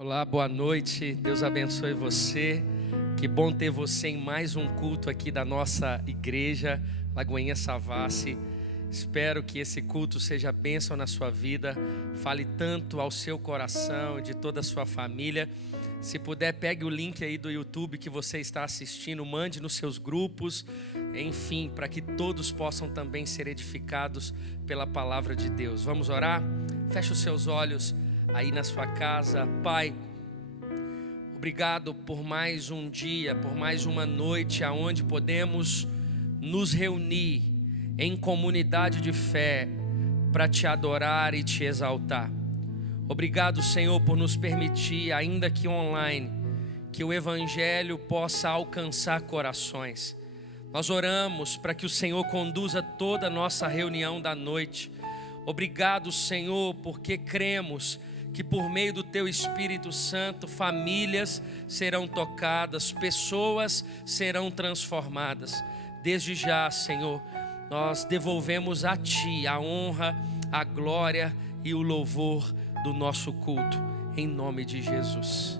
Olá, boa noite, Deus abençoe você. Que bom ter você em mais um culto aqui da nossa igreja, Lagoinha Savassi. Espero que esse culto seja bênção na sua vida, fale tanto ao seu coração e de toda a sua família. Se puder, pegue o link aí do YouTube que você está assistindo, mande nos seus grupos, enfim, para que todos possam também ser edificados pela palavra de Deus. Vamos orar? Feche os seus olhos aí na sua casa. Pai, obrigado por mais um dia, por mais uma noite aonde podemos nos reunir em comunidade de fé para te adorar e te exaltar. Obrigado, Senhor, por nos permitir, ainda que online, que o Evangelho possa alcançar corações. Nós oramos para que o Senhor conduza toda a nossa reunião da noite. Obrigado, Senhor, porque cremos que por meio do Teu Espírito Santo, famílias serão tocadas, pessoas serão transformadas. Desde já, Senhor, nós devolvemos a Ti a honra, a glória e o louvor do nosso culto, em nome de Jesus.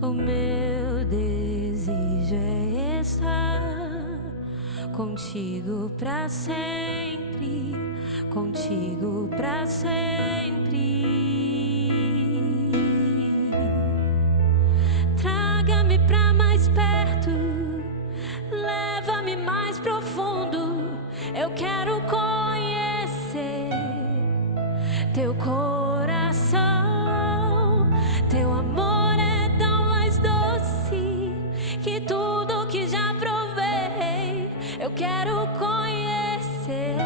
O meu desejo é estar contigo para sempre, contigo para sempre. Traga-me para mais perto, leva-me mais profundo. Eu quero conhecer teu coração, teu amor. Que tudo que já provei, eu quero conhecer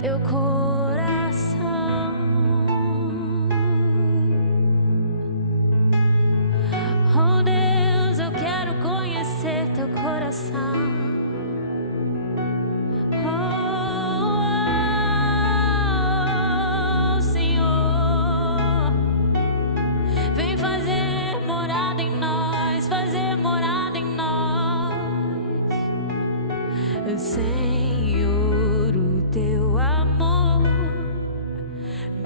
teu coração. Oh Deus, eu quero conhecer teu coração. Oh, Senhor, vem fazer morada em nós, Senhor, o teu amor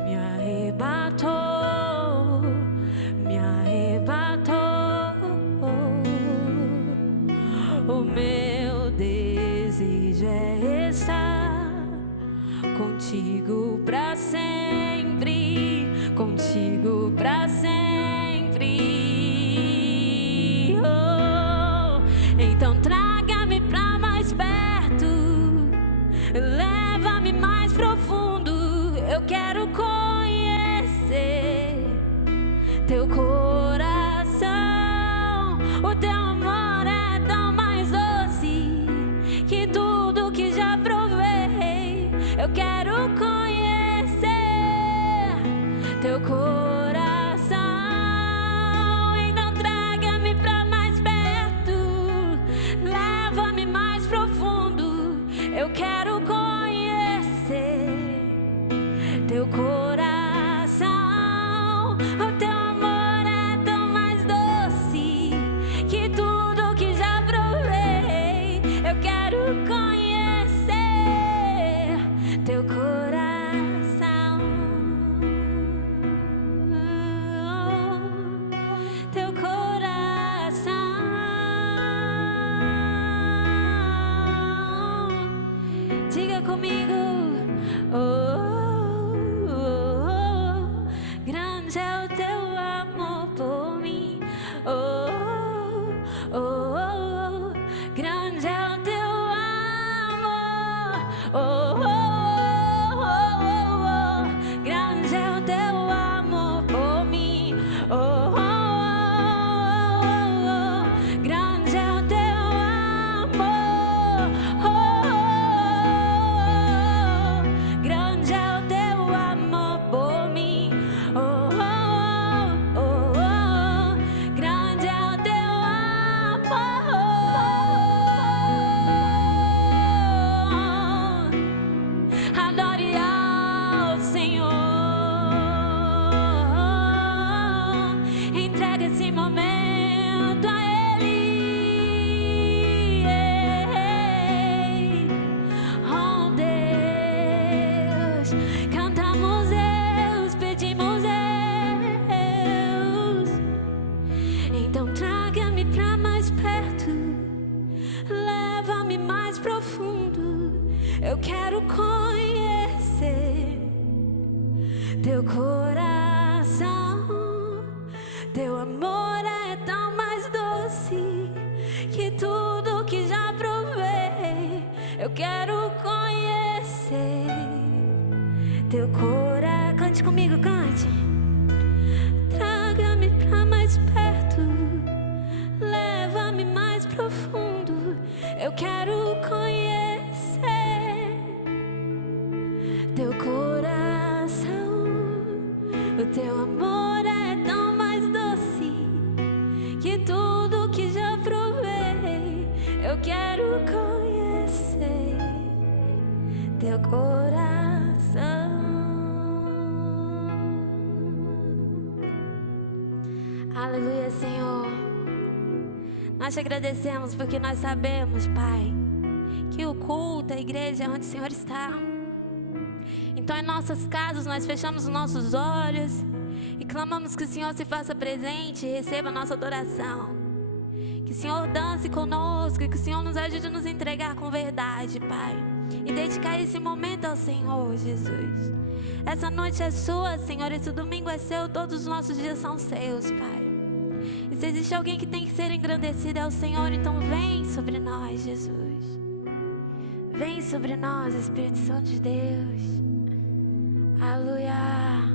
me arrebatou, me arrebatou. O meu desejo é estar contigo para sempre, contigo para sempre. Oh, então traga-me para mais perto, leva-me mais profundo. Eu quero conhecer teu coração. O teu amor é tão mais doce que tudo que já provei. Eu quero conhecer teu coração. Então traga-me pra mais perto, leva-me mais profundo. Eu quero conhecer teu coração. O teu amor é tão mais doce que tudo que já provei. Eu quero conhecer teu coração. Teu coração. Diga comigo. Oh, oh, oh, grande é o teu amor por mim. Oh, oh, oh, grande é o teu amor. Oh, oh, oh, oh, oh, grande é o teu amor por mim. Oh, oh, oh, oh, grande é o teu amor. Oh, oh, oh, grande é o teu amor por mim. momento a Ele. Oh Deus, cantamos Deus, pedimos Deus. Então traga-me pra mais perto, leva-me mais profundo. Eu quero conhecer teu coração. Teu amor é tão mais doce que tudo que já provei. Eu quero conhecer teu coração. Cante comigo, cante. Traga-me pra mais perto, leva-me mais profundo. Eu quero conhecer teu coração. O teu amor é tão mais doce que tudo que já provei. Eu quero conhecer teu coração. Aleluia, Senhor. Nós te agradecemos porque nós sabemos, Pai, que o culto, a igreja é onde o Senhor está. Então em nossas casas nós fechamos os nossos olhos e clamamos que o Senhor se faça presente e receba a nossa adoração. Que o Senhor dance conosco, que o Senhor nos ajude a nos entregar com verdade, Pai, e dedicar esse momento ao Senhor, Jesus. Essa noite é sua, Senhor, esse domingo é seu, todos os nossos dias são seus, Pai. E se existe alguém que tem que ser engrandecido é o Senhor, então vem sobre nós, Jesus. Vem sobre nós, Espírito Santo de Deus. Aleluia.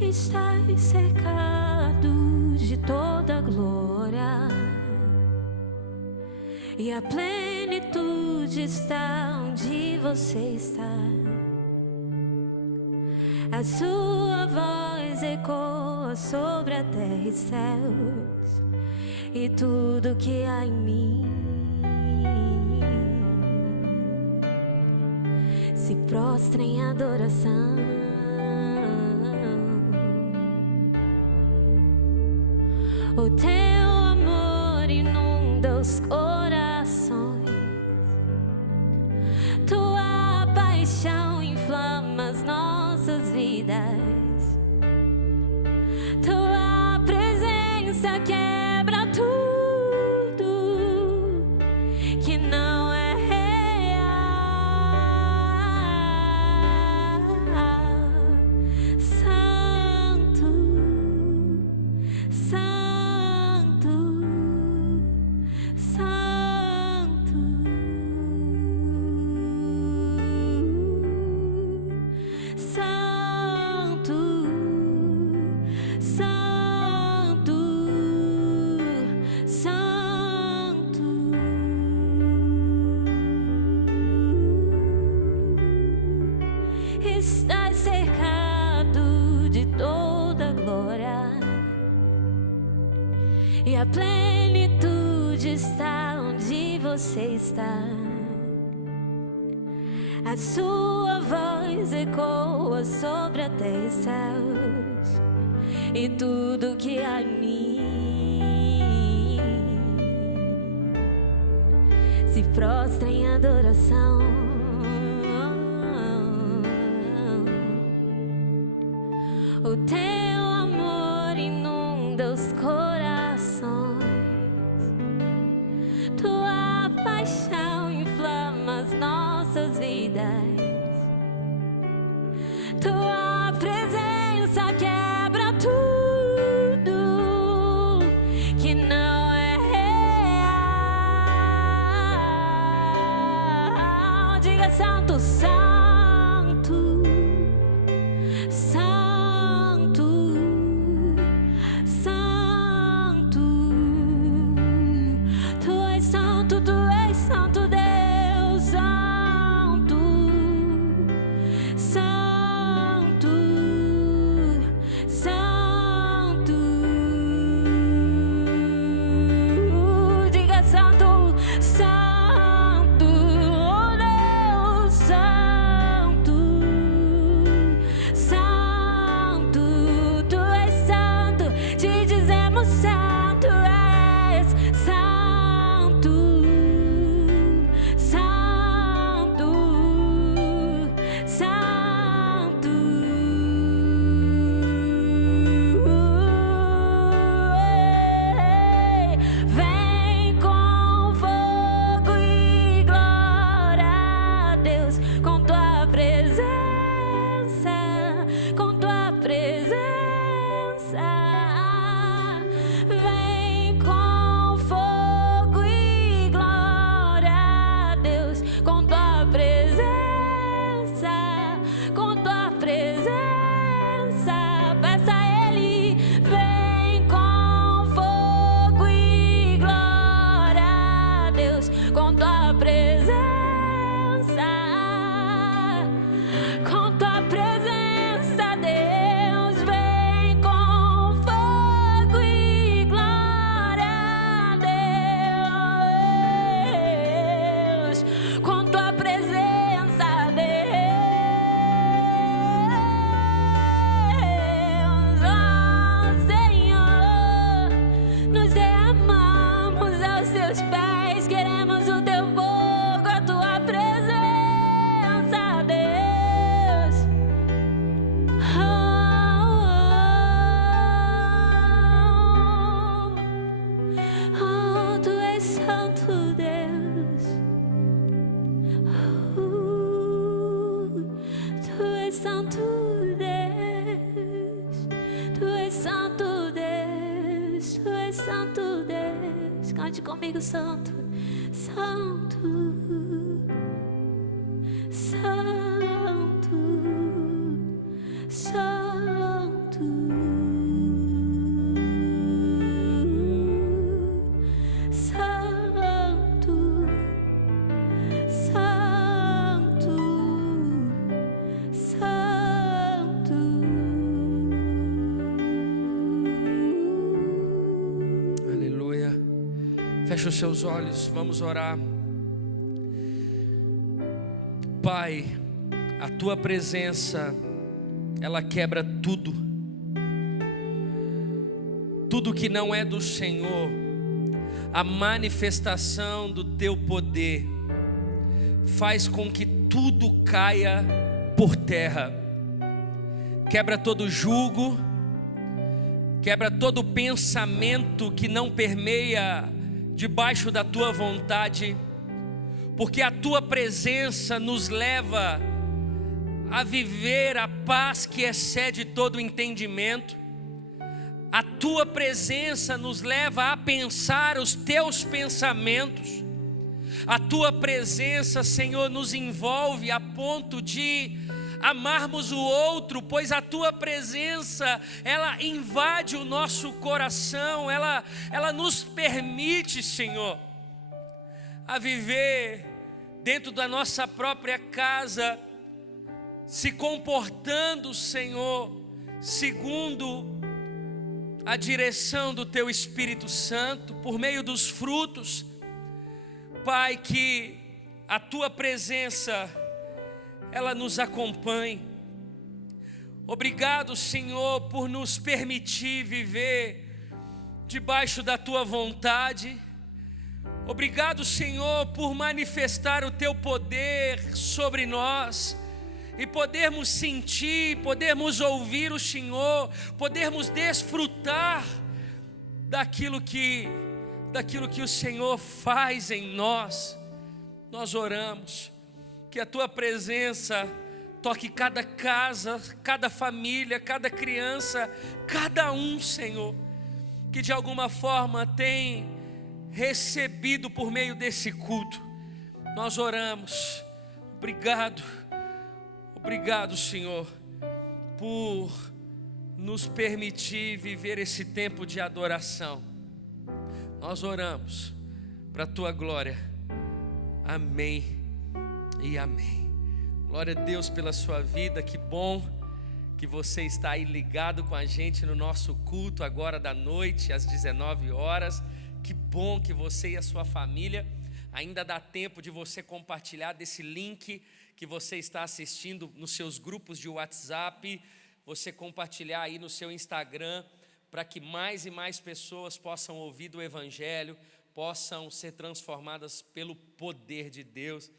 Estás cercado de toda glória, e a plenitude está onde você está. A sua voz ecoa sobre a terra e céus, e tudo que há em mim se prostra em adoração. O teu amor inunda os corações, tua paixão inflama as nossas vidas, tua presença quebra tudo que não é real. Santo, Santo, estás cercado de toda glória, e a plenitude está onde você está. A sua voz ecoa sobre a terra e céus, e tudo que há em mim se prostra em adoração. O teu amor inunda os corações, tua paixão inflama as nossas vidas, tua presença quebra tudo que não é real. Diga santo, santo, santo, Tu és santo Deus, Tu és santo Deus. Cante comigo, santo, santo, santo, santo, santo, santo, santo. Aleluia. Feche os seus olhos, vamos orar. Pai, a Tua presença, ela quebra tudo. Tudo que não é do Senhor. A manifestação do Teu poder faz com que tudo caia por terra. Quebra todo jugo, quebra todo pensamento que não permeia debaixo da Tua vontade, porque a Tua presença nos leva a viver a paz que excede todo entendimento. A Tua presença nos leva a pensar os Teus pensamentos. A Tua presença, Senhor, nos envolve a ponto de amarmos o outro, pois a Tua presença, ela invade o nosso coração, ela nos permite, Senhor, a viver dentro da nossa própria casa, se comportando, Senhor, segundo a direção do Teu Espírito Santo, por meio dos frutos. Pai, que a Tua presença, ela nos acompanhe. Obrigado, Senhor, por nos permitir viver debaixo da Tua vontade. Obrigado, Senhor, por manifestar o Teu poder sobre nós e podermos sentir, podermos ouvir o Senhor, podermos desfrutar daquilo que o Senhor faz em nós. Nós oramos que a Tua presença toque cada casa, cada família, cada criança, cada um, Senhor, que de alguma forma tem recebido por meio desse culto. Nós oramos. Obrigado, Senhor, por nos permitir viver esse tempo de adoração. Nós oramos para a Tua glória. Amém e amém. Glória a Deus pela sua vida. Que bom que você está aí ligado com a gente no nosso culto agora da noite, às 19 horas. Que bom que você e a sua família, ainda dá tempo de você compartilhar desse link que você está assistindo nos seus grupos de WhatsApp, você compartilhar aí no seu Instagram, para que mais e mais pessoas possam ouvir do Evangelho, possam ser transformadas pelo poder de Deus.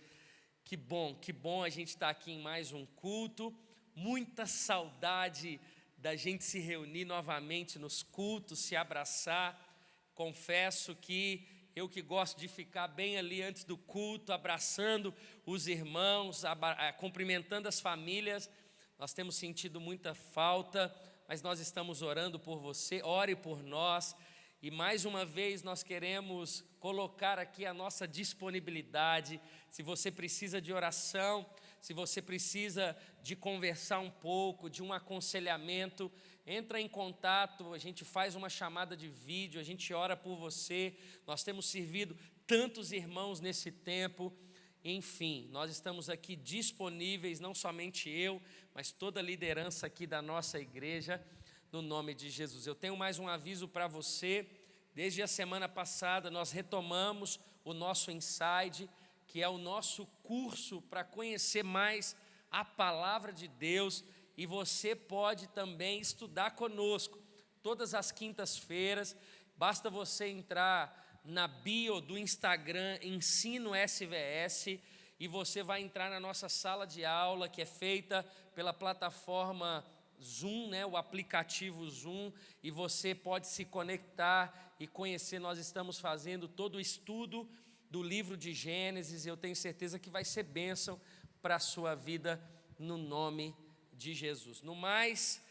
Que bom a gente estar aqui em mais um culto. Muita saudade da gente se reunir novamente nos cultos, se abraçar. Confesso que eu que gosto de ficar bem ali antes do culto, abraçando os irmãos, cumprimentando as famílias, nós temos sentido muita falta, mas nós estamos orando por você. Ore por nós. E mais uma vez nós queremos colocar aqui a nossa disponibilidade. Se você precisa de oração, se você precisa de conversar um pouco, de um aconselhamento, entra em contato, a gente faz uma chamada de vídeo, a gente ora por você. Nós temos servido tantos irmãos nesse tempo. Enfim, nós estamos aqui disponíveis, não somente eu, mas toda a liderança aqui da nossa igreja, no nome de Jesus. Eu tenho mais um aviso para você. Desde a semana passada nós retomamos o nosso Inside, que é o nosso curso para conhecer mais a palavra de Deus, e você pode também estudar conosco todas as quintas-feiras. Basta você entrar na bio do Instagram Ensino SVS e você vai entrar na nossa sala de aula, que é feita pela plataforma Zoom, o aplicativo Zoom, e você pode se conectar e conhecer. Nós estamos fazendo todo o estudo do livro de Gênesis. Eu tenho certeza que vai ser bênção para a sua vida, no nome de Jesus. No mais,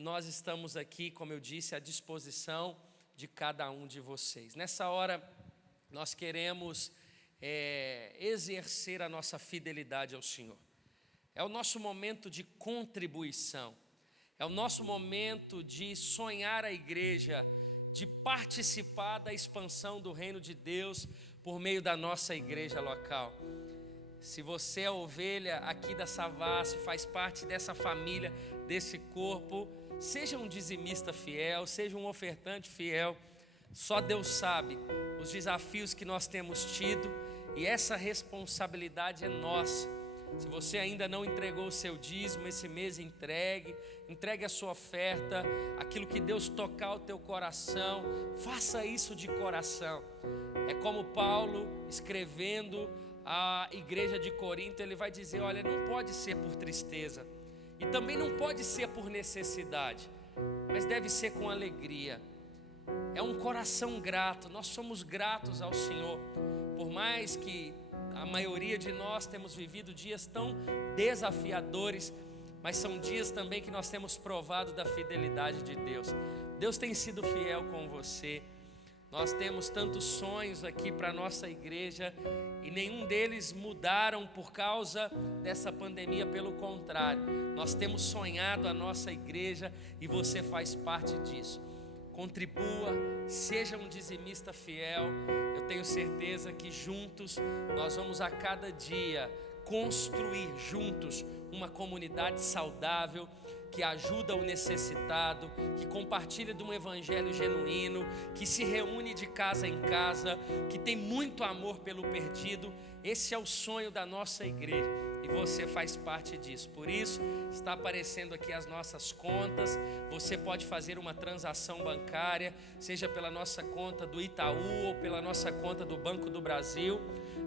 nós estamos aqui, como eu disse, à disposição de cada um de vocês. Nessa hora, nós queremos exercer a nossa fidelidade ao Senhor. É o nosso momento de contribuição, é o nosso momento de sonhar a igreja, de participar da expansão do reino de Deus por meio da nossa igreja local. Se você é ovelha aqui da Savassi, faz parte dessa família, desse corpo, seja um dizimista fiel, seja um ofertante fiel, só Deus sabe os desafios que nós temos tido e essa responsabilidade é nossa. Se você ainda não entregou o seu dízimo, esse mês entregue a sua oferta, aquilo que Deus tocar o teu coração, faça isso de coração. É como Paulo escrevendo à igreja de Corinto, ele vai dizer, olha, não pode ser por tristeza e também não pode ser por necessidade, mas deve ser com alegria. É um coração grato, nós somos gratos ao Senhor, por mais que a maioria de nós temos vivido dias tão desafiadores, mas são dias também que nós temos provado da fidelidade de Deus. Deus tem sido fiel com você. Nós temos tantos sonhos aqui para a nossa igreja e nenhum deles mudaram por causa dessa pandemia, pelo contrário, nós temos sonhado a nossa igreja e você faz parte disso. Contribua, seja um dizimista fiel. Eu tenho certeza que juntos nós vamos a cada dia construir juntos uma comunidade saudável, que ajuda o necessitado, que compartilha de um evangelho genuíno, que se reúne de casa em casa, que tem muito amor pelo perdido. Esse é o sonho da nossa igreja e você faz parte disso. Por isso, está aparecendo aqui as nossas contas. Você pode fazer uma transação bancária, seja pela nossa conta do Itaú ou pela nossa conta do Banco do Brasil.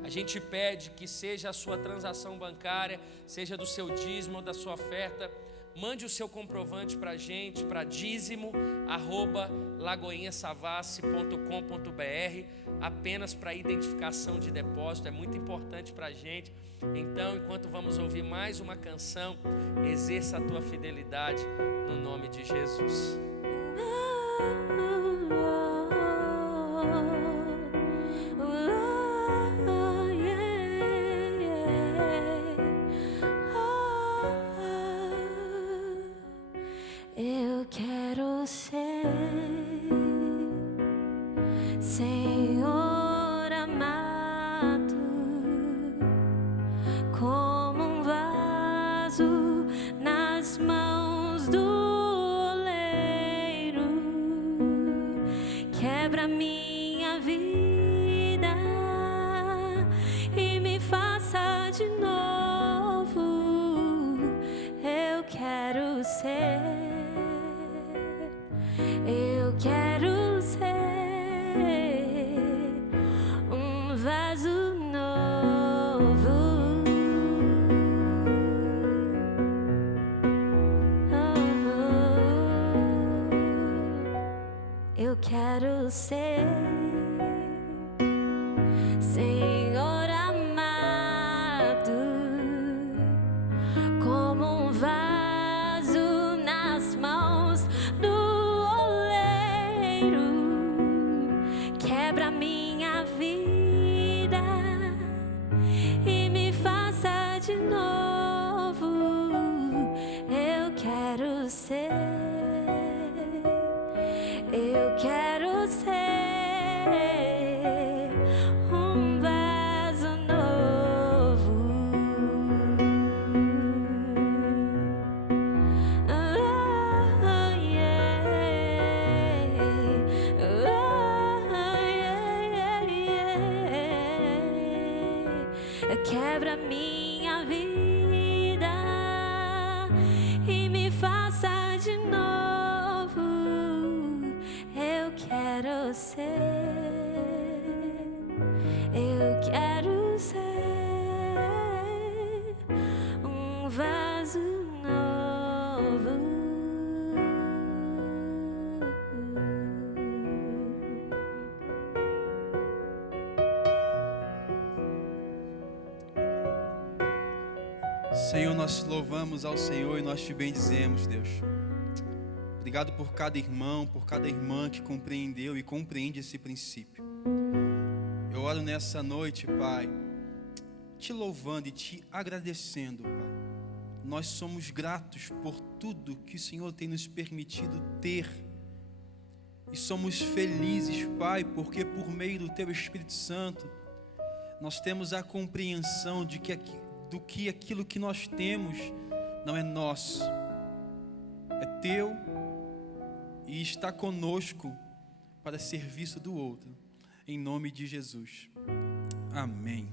A gente pede que seja a sua transação bancária, seja do seu dízimo ou da sua oferta. Mande o seu comprovante para a gente, para dízimo@lagoinhasavassi.com.br, apenas para identificação de depósito, é muito importante para a gente. Então, enquanto vamos ouvir mais uma canção, exerça a tua fidelidade no nome de Jesus. Eu quero ser Senhor amado, como um vaso nas mãos do oleiro. Quebra minha vida e me faça de novo. Eu quero ser. Eu quero ser um vaso novo. Eu quero ser Senhor amado, como um vaso nas mãos do quebra minha vida e me faça de novo. Eu quero ser, eu quero ser um vaso novo. Quebra minha vida e me faça de novo. Eu quero ser, eu quero ser um vaso novo. Senhor, nós louvamos ao Senhor e nós te bendizemos, Deus. Obrigado por cada irmão, por cada irmã que compreendeu e compreende esse princípio. Eu oro nessa noite, Pai, te louvando e te agradecendo, Pai. Nós somos gratos por tudo que o Senhor tem nos permitido ter. E somos felizes, Pai, porque por meio do Teu Espírito Santo, nós temos a compreensão de que aquilo que nós temos não é nosso, é Teu e está conosco para serviço do outro, em nome de Jesus. Amém.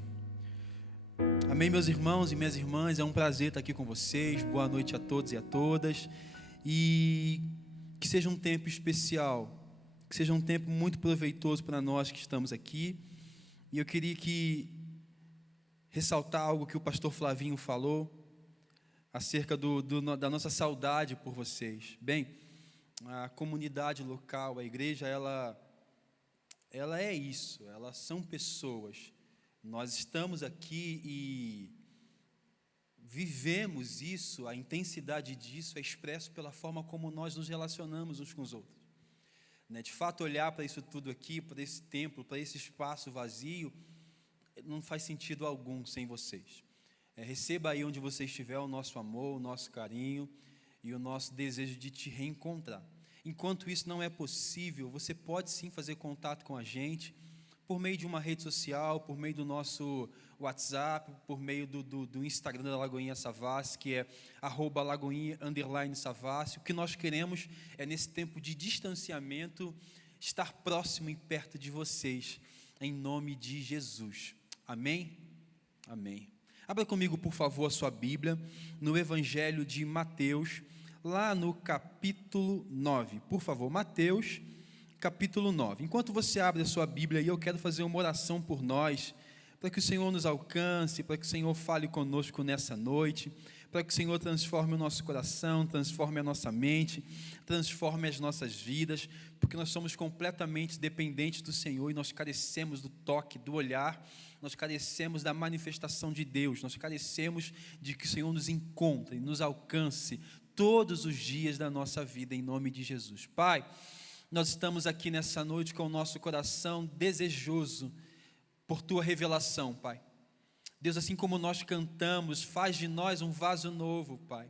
Amém, meus irmãos e minhas irmãs, é um prazer estar aqui com vocês. Boa noite a todos e a todas, e que seja um tempo especial, que seja um tempo muito proveitoso para nós que estamos aqui. E eu queria ressaltar algo que o pastor Flavinho falou acerca da nossa saudade por vocês. Bem, a comunidade local, a igreja, ela é isso, elas são pessoas. Nós estamos aqui e vivemos isso, a intensidade disso é expresso pela forma como nós nos relacionamos uns com os outros. De fato, olhar para isso tudo aqui, para esse templo, para esse espaço vazio, não faz sentido algum sem vocês. Receba aí onde você estiver o nosso amor, o nosso carinho e o nosso desejo de te reencontrar. Enquanto isso não é possível, você pode sim fazer contato com a gente por meio de uma rede social, por meio do nosso WhatsApp, por meio do Instagram da Lagoinha Savassi, que é @Lagoinha_Savassi. O que nós queremos é, nesse tempo de distanciamento, estar próximo e perto de vocês, em nome de Jesus. Amém? Amém. Abra comigo, por favor, a sua Bíblia, no Evangelho de Mateus, lá no capítulo 9. Por favor, Mateus, capítulo 9. Enquanto você abre a sua Bíblia, eu quero fazer uma oração por nós, para que o Senhor nos alcance, para que o Senhor fale conosco nessa noite, para que o Senhor transforme o nosso coração, transforme a nossa mente, transforme as nossas vidas, porque nós somos completamente dependentes do Senhor e nós carecemos do toque, do olhar, nós carecemos da manifestação de Deus, nós carecemos de que o Senhor nos encontre e nos alcance todos os dias da nossa vida, em nome de Jesus. Pai, nós estamos aqui nessa noite com o nosso coração desejoso por Tua revelação, Pai. Deus, assim como nós cantamos, faz de nós um vaso novo, Pai.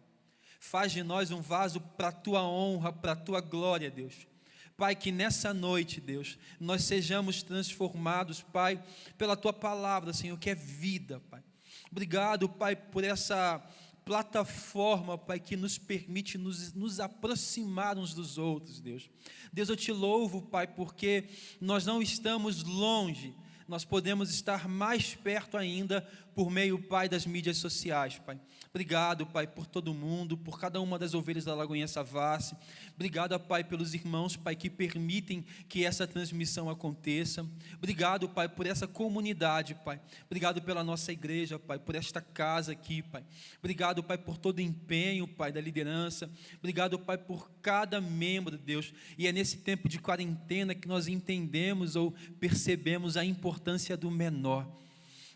Faz de nós um vaso para a Tua honra, para a Tua glória, Deus. Pai, que nessa noite, Deus, nós sejamos transformados, Pai, pela Tua palavra, Senhor, que é vida, Pai. Obrigado, Pai, por essa plataforma, Pai, que nos permite nos aproximar uns dos outros, Deus. Deus, eu te louvo, Pai, porque nós não estamos longe, nós podemos estar mais perto ainda por meio, Pai, das mídias sociais, Pai. Obrigado, Pai, por todo mundo, por cada uma das ovelhas da Lagoinha Savassi. Obrigado, Pai, pelos irmãos, Pai, que permitem que essa transmissão aconteça. Obrigado, Pai, por essa comunidade, Pai. Obrigado pela nossa igreja, Pai, por esta casa aqui, Pai. Obrigado, Pai, por todo o empenho, Pai, da liderança. Obrigado, Pai, por cada membro, Deus. E é nesse tempo de quarentena que nós entendemos ou percebemos a importância do menor.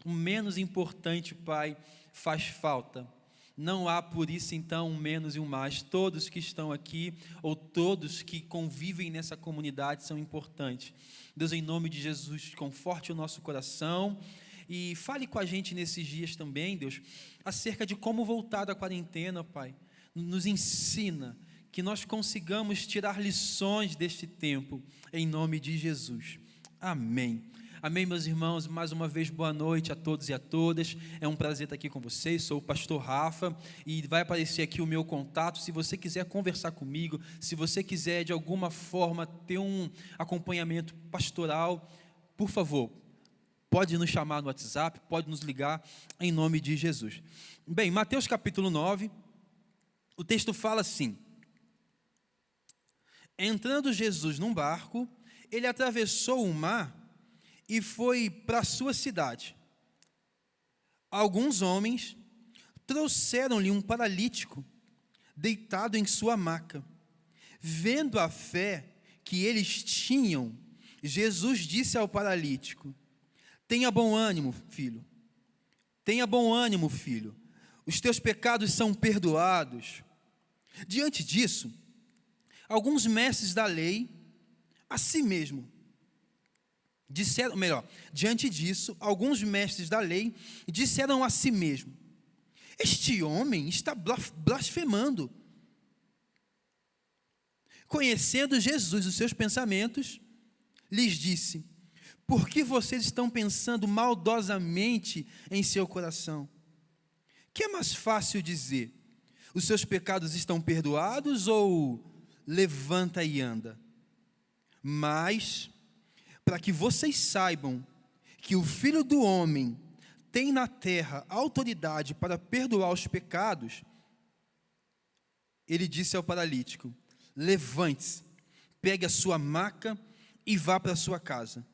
O menos importante, Pai, faz falta. Não há por isso então um menos e um mais. Todos que estão aqui ou todos que convivem nessa comunidade são importantes. Deus, em nome de Jesus, conforte o nosso coração e fale com a gente nesses dias também, Deus, acerca de como voltar da quarentena, Pai. Nos ensina, que nós consigamos tirar lições deste tempo, em nome de Jesus. Amém. Amém, meus irmãos, mais uma vez boa noite a todos e a todas, é um prazer estar aqui com vocês, sou o pastor Rafa, e vai aparecer aqui o meu contato, se você quiser conversar comigo, se você quiser de alguma forma ter um acompanhamento pastoral, por favor, pode nos chamar no WhatsApp, pode nos ligar, em nome de Jesus. Bem, Mateus capítulo 9, o texto fala assim: entrando Jesus num barco, ele atravessou o mar, e foi para a sua cidade. Alguns homens trouxeram-lhe um paralítico, deitado em sua maca. Vendo a fé que eles tinham, Jesus disse ao paralítico: tenha bom ânimo, filho. Tenha bom ânimo, filho. os teus pecados são perdoados. Diante disso, alguns mestres da lei, a si mesmo, disseram, diante disso, alguns mestres da lei disseram a si mesmo: este homem está blasfemando. Conhecendo Jesus os seus pensamentos, lhes disse: por que vocês estão pensando maldosamente em seu coração? Que é mais fácil dizer: os seus pecados estão perdoados, ou levanta e anda? Mas, para que vocês saibam que o Filho do Homem tem na terra autoridade para perdoar os pecados, ele disse ao paralítico: levante-se, pegue a sua maca e vá para a sua casa.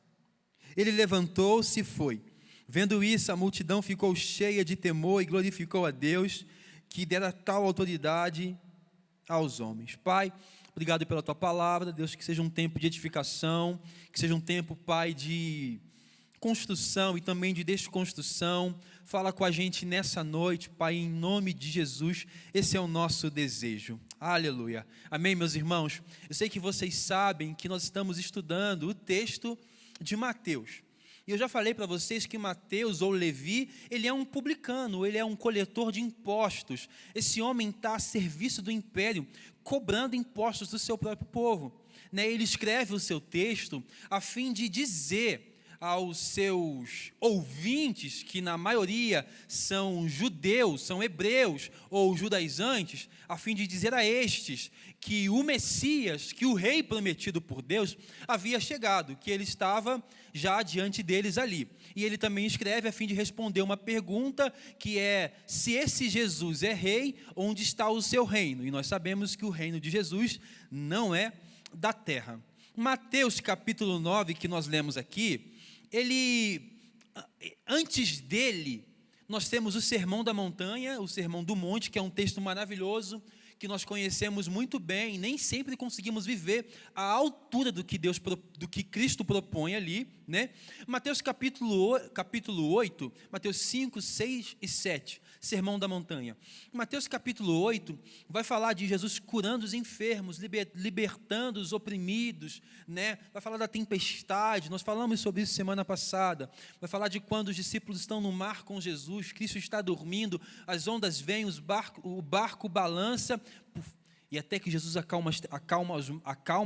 Ele levantou-se e foi. Vendo isso, a multidão ficou cheia de temor e glorificou a Deus, que dera tal autoridade aos homens. Pai, obrigado pela tua palavra, Deus, que seja um tempo de edificação, que seja um tempo, Pai, de construção e também de desconstrução. Fala com a gente nessa noite, Pai, em nome de Jesus. Esse é o nosso desejo. Aleluia. Amém, meus irmãos? Eu sei que vocês sabem que nós estamos estudando o texto de Mateus. E eu já falei para vocês que Mateus, ou Levi, ele é um publicano, ele é um coletor de impostos. Esse homem está a serviço do império, cobrando impostos do seu próprio povo. Ele escreve o seu texto a fim de dizer aos seus ouvintes, que na maioria são judeus, são hebreus ou judaizantes, a fim de dizer a estes que o Messias, que o rei prometido por Deus, havia chegado, que ele estava já diante deles ali. E ele também escreve a fim de responder uma pergunta, que é: se esse Jesus é rei, onde está o seu reino? E nós sabemos que o reino de Jesus não é da terra. Mateus capítulo 9, que nós lemos aqui, antes dele, nós temos o Sermão da Montanha, o Sermão do Monte, que é um texto maravilhoso, que nós conhecemos muito bem, nem sempre conseguimos viver à altura do que Cristo propõe ali, Mateus capítulo 8, Mateus 5, 6 e 7, Sermão da Montanha. Mateus capítulo 8 vai falar de Jesus curando os enfermos, libertando os oprimidos, vai falar da tempestade, nós falamos sobre isso semana passada, vai falar de quando os discípulos estão no mar com Jesus, Cristo está dormindo, as ondas vêm, o barco balança, e até que Jesus acalma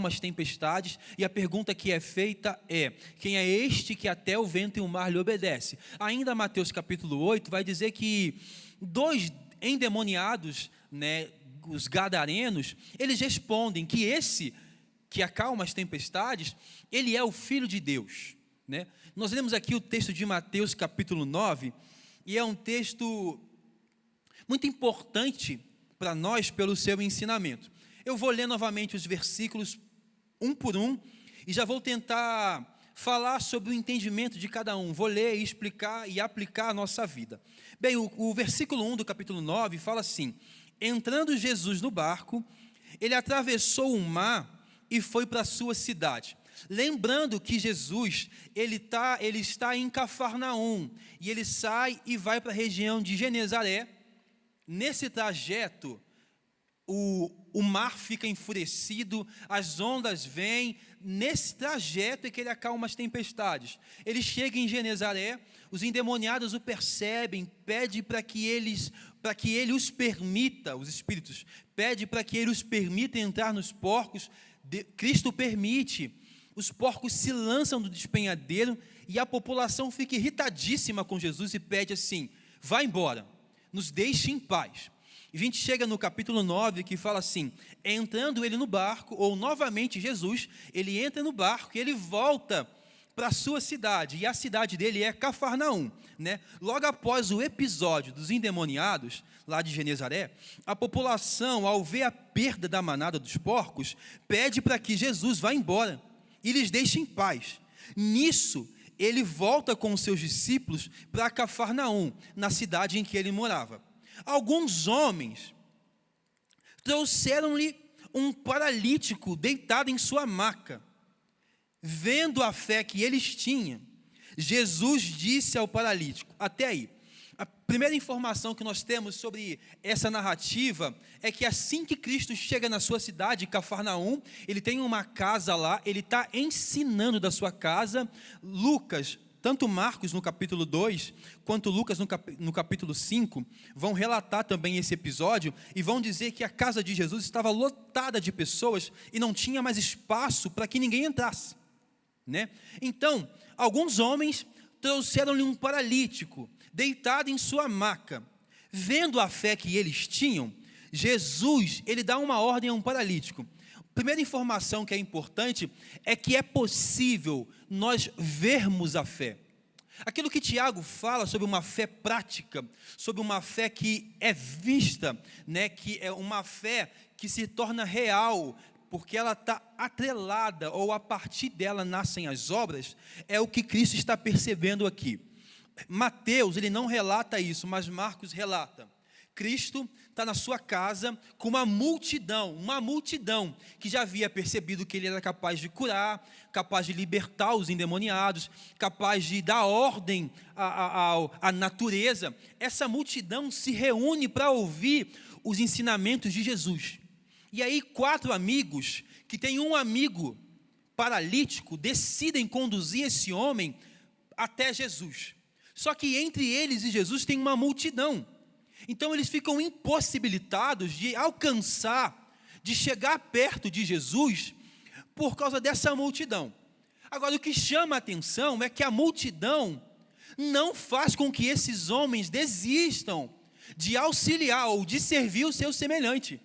as tempestades, e a pergunta que é feita é: quem é este que até o vento e o mar lhe obedece? Ainda Mateus capítulo 8 vai dizer que 2 endemoniados, os gadarenos, eles respondem que esse que acalma as tempestades, ele é o Filho de Deus. Nós lemos aqui o texto de Mateus capítulo 9, e é um texto muito importante para nós pelo seu ensinamento. Eu vou ler novamente os versículos um por um e já vou tentar falar sobre o entendimento de cada um. Vou ler e explicar e aplicar a nossa vida. Bem, o versículo 1 do capítulo 9 fala assim: entrando Jesus no barco, ele atravessou o mar e foi para a sua cidade. Lembrando que Jesus, ele está em Cafarnaum, e ele sai e vai para a região de Genezaré. Nesse trajeto, o mar fica enfurecido, as ondas vêm. Nesse trajeto é que ele acalma as tempestades. Ele chega em Genezaré, os endemoniados o percebem, pede para que ele os permita, os espíritos, pede para que ele os permita entrar nos porcos. Cristo permite, os porcos se lançam do despenhadeiro, e a população fica irritadíssima com Jesus e pede assim: vá embora, nos deixe em paz. E a gente chega no capítulo 9, que fala assim: entrando ele no barco, ou novamente Jesus, ele entra no barco e ele volta para a sua cidade, e a cidade dele é Cafarnaum. Logo após o episódio dos endemoniados, lá de Genezaré, a população, ao ver a perda da manada dos porcos, pede para que Jesus vá embora e lhes deixe em paz. Nisso, ele volta com os seus discípulos para Cafarnaum, na cidade em que ele morava. Alguns homens trouxeram-lhe um paralítico deitado em sua maca. Vendo a fé que eles tinham, Jesus disse ao paralítico: até aí, A primeira informação que nós temos sobre essa narrativa é que assim que Cristo chega na sua cidade, Cafarnaum, ele tem uma casa lá, ele está ensinando da sua casa. Lucas, tanto Marcos no capítulo 2, quanto Lucas no capítulo 5, vão relatar também esse episódio e vão dizer que a casa de Jesus estava lotada de pessoas e não tinha mais espaço para que ninguém entrasse, né? Então, alguns homens trouxeram-lhe um paralítico, deitado em sua maca. Vendo a fé que eles tinham, Jesus, ele dá uma ordem a um paralítico. Primeira informação que é importante é que é possível nós vermos a fé. Aquilo que Tiago fala sobre uma fé prática, sobre uma fé que é vista, né, que é uma fé que se torna real, porque ela está atrelada, ou a partir dela nascem as obras, é o que Cristo está percebendo aqui. Mateus, ele não relata isso, mas Marcos relata. Cristo está na sua casa com uma multidão que já havia percebido que ele era capaz de curar, capaz de libertar os endemoniados, capaz de dar ordem à natureza. Essa multidão se reúne para ouvir os ensinamentos de Jesus. E aí 4 amigos, que tem um amigo paralítico, decidem conduzir esse homem até Jesus. Só que entre eles e Jesus tem uma multidão. Então eles ficam impossibilitados de alcançar, de chegar perto de Jesus por causa dessa multidão. Agora, o que chama a atenção é que a multidão não faz com que esses homens desistam de auxiliar ou de servir o seu semelhante.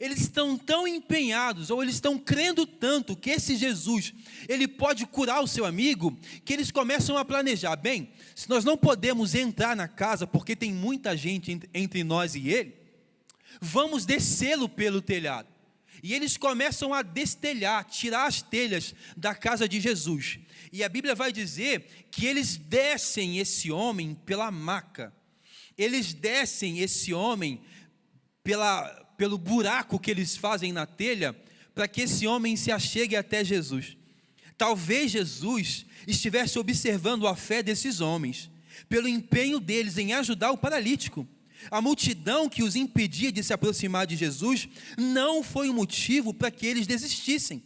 Eles estão tão empenhados, ou eles estão crendo tanto que esse Jesus, ele pode curar o seu amigo, que eles começam a planejar. Bem, se nós não podemos entrar na casa, porque tem muita gente entre nós e ele, vamos descê-lo pelo telhado. E eles começam a destelhar, tirar as telhas da casa de Jesus. E a Bíblia vai dizer que eles descem esse homem pela maca. Eles descem esse homem pelo buraco que eles fazem na telha, para que esse homem se achegue até Jesus. Talvez Jesus estivesse observando a fé desses homens, pelo empenho deles em ajudar o paralítico. A multidão que os impedia de se aproximar de Jesus não foi um motivo para que eles desistissem.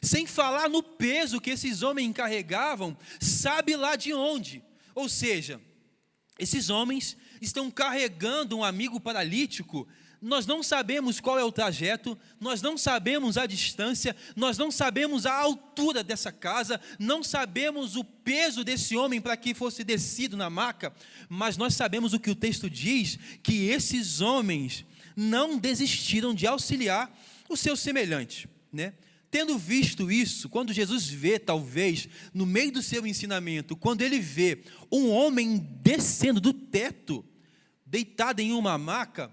Sem falar no peso que esses homens carregavam, sabe lá de onde. Ou seja, esses homens estão carregando um amigo paralítico. Nós não sabemos qual é o trajeto, nós não sabemos a distância, nós não sabemos a altura dessa casa, não sabemos o peso desse homem para que fosse descido na maca, mas nós sabemos o que o texto diz, que esses homens não desistiram de auxiliar o seu semelhante, né? Tendo visto isso, quando Jesus vê, talvez, no meio do seu ensinamento, quando ele vê um homem descendo do teto, deitado em uma maca,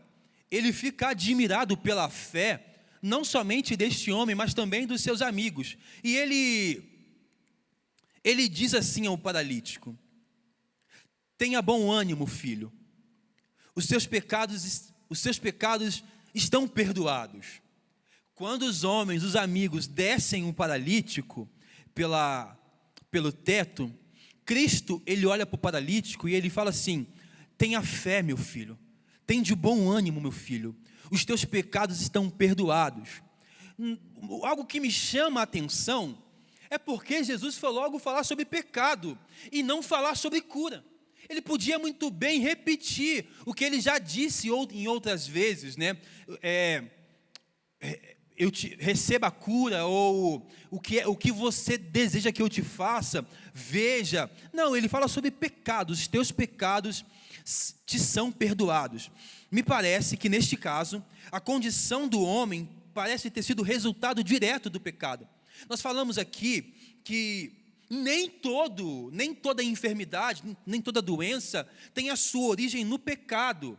ele fica admirado pela fé, não somente deste homem, mas também dos seus amigos. E ele diz assim ao paralítico: tenha bom ânimo, filho, os seus pecados estão perdoados. Quando os homens, os amigos, descem um paralítico pelo teto, Cristo, ele olha para o paralítico e ele fala assim: tenha fé, meu filho. Tem de bom ânimo, meu filho, os teus pecados estão perdoados. Algo que me chama a atenção é porque Jesus foi logo falar sobre pecado e não falar sobre cura. Ele podia muito bem repetir o que ele já disse em outras vezes, né? Receba a cura, ou o que você deseja que eu te faça, veja. Não, ele fala sobre pecados, os teus pecados te são perdoados. Me parece que neste caso, a condição do homem parece ter sido resultado direto do pecado. Nós falamos aqui que nem toda enfermidade, nem toda doença tem a sua origem no pecado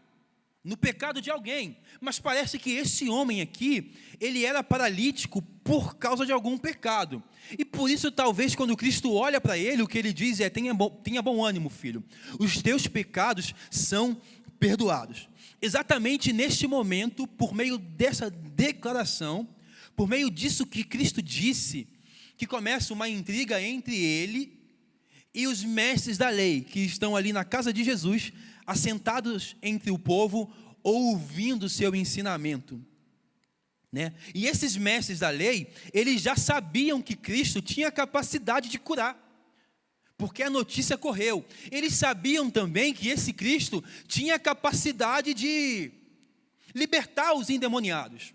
de alguém, mas parece que esse homem aqui, ele era paralítico por causa de algum pecado, e por isso talvez quando Cristo olha para ele, o que ele diz é: tenha bom ânimo, filho, os teus pecados são perdoados. Exatamente neste momento, por meio dessa declaração, por meio disso que Cristo disse, que começa uma intriga entre ele e os mestres da lei, que estão ali na casa de Jesus, assentados entre o povo, ouvindo o seu ensinamento. E esses mestres da lei, eles já sabiam que Cristo tinha capacidade de curar, porque a notícia correu. Eles sabiam também que esse Cristo tinha capacidade de libertar os endemoniados.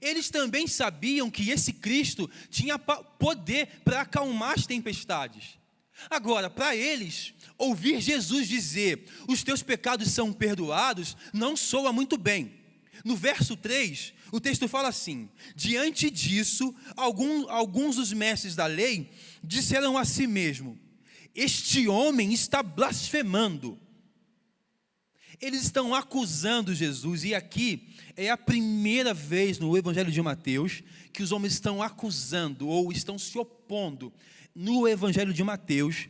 Eles também sabiam que esse Cristo tinha poder para acalmar as tempestades. Agora, para eles, ouvir Jesus dizer, os teus pecados são perdoados, não soa muito bem. No verso 3, o texto fala assim: diante disso, alguns dos mestres da lei disseram a si mesmo, este homem está blasfemando. Eles estão acusando Jesus, e aqui é a primeira vez no Evangelho de Mateus que os homens estão acusando ou estão se opondo. No Evangelho de Mateus,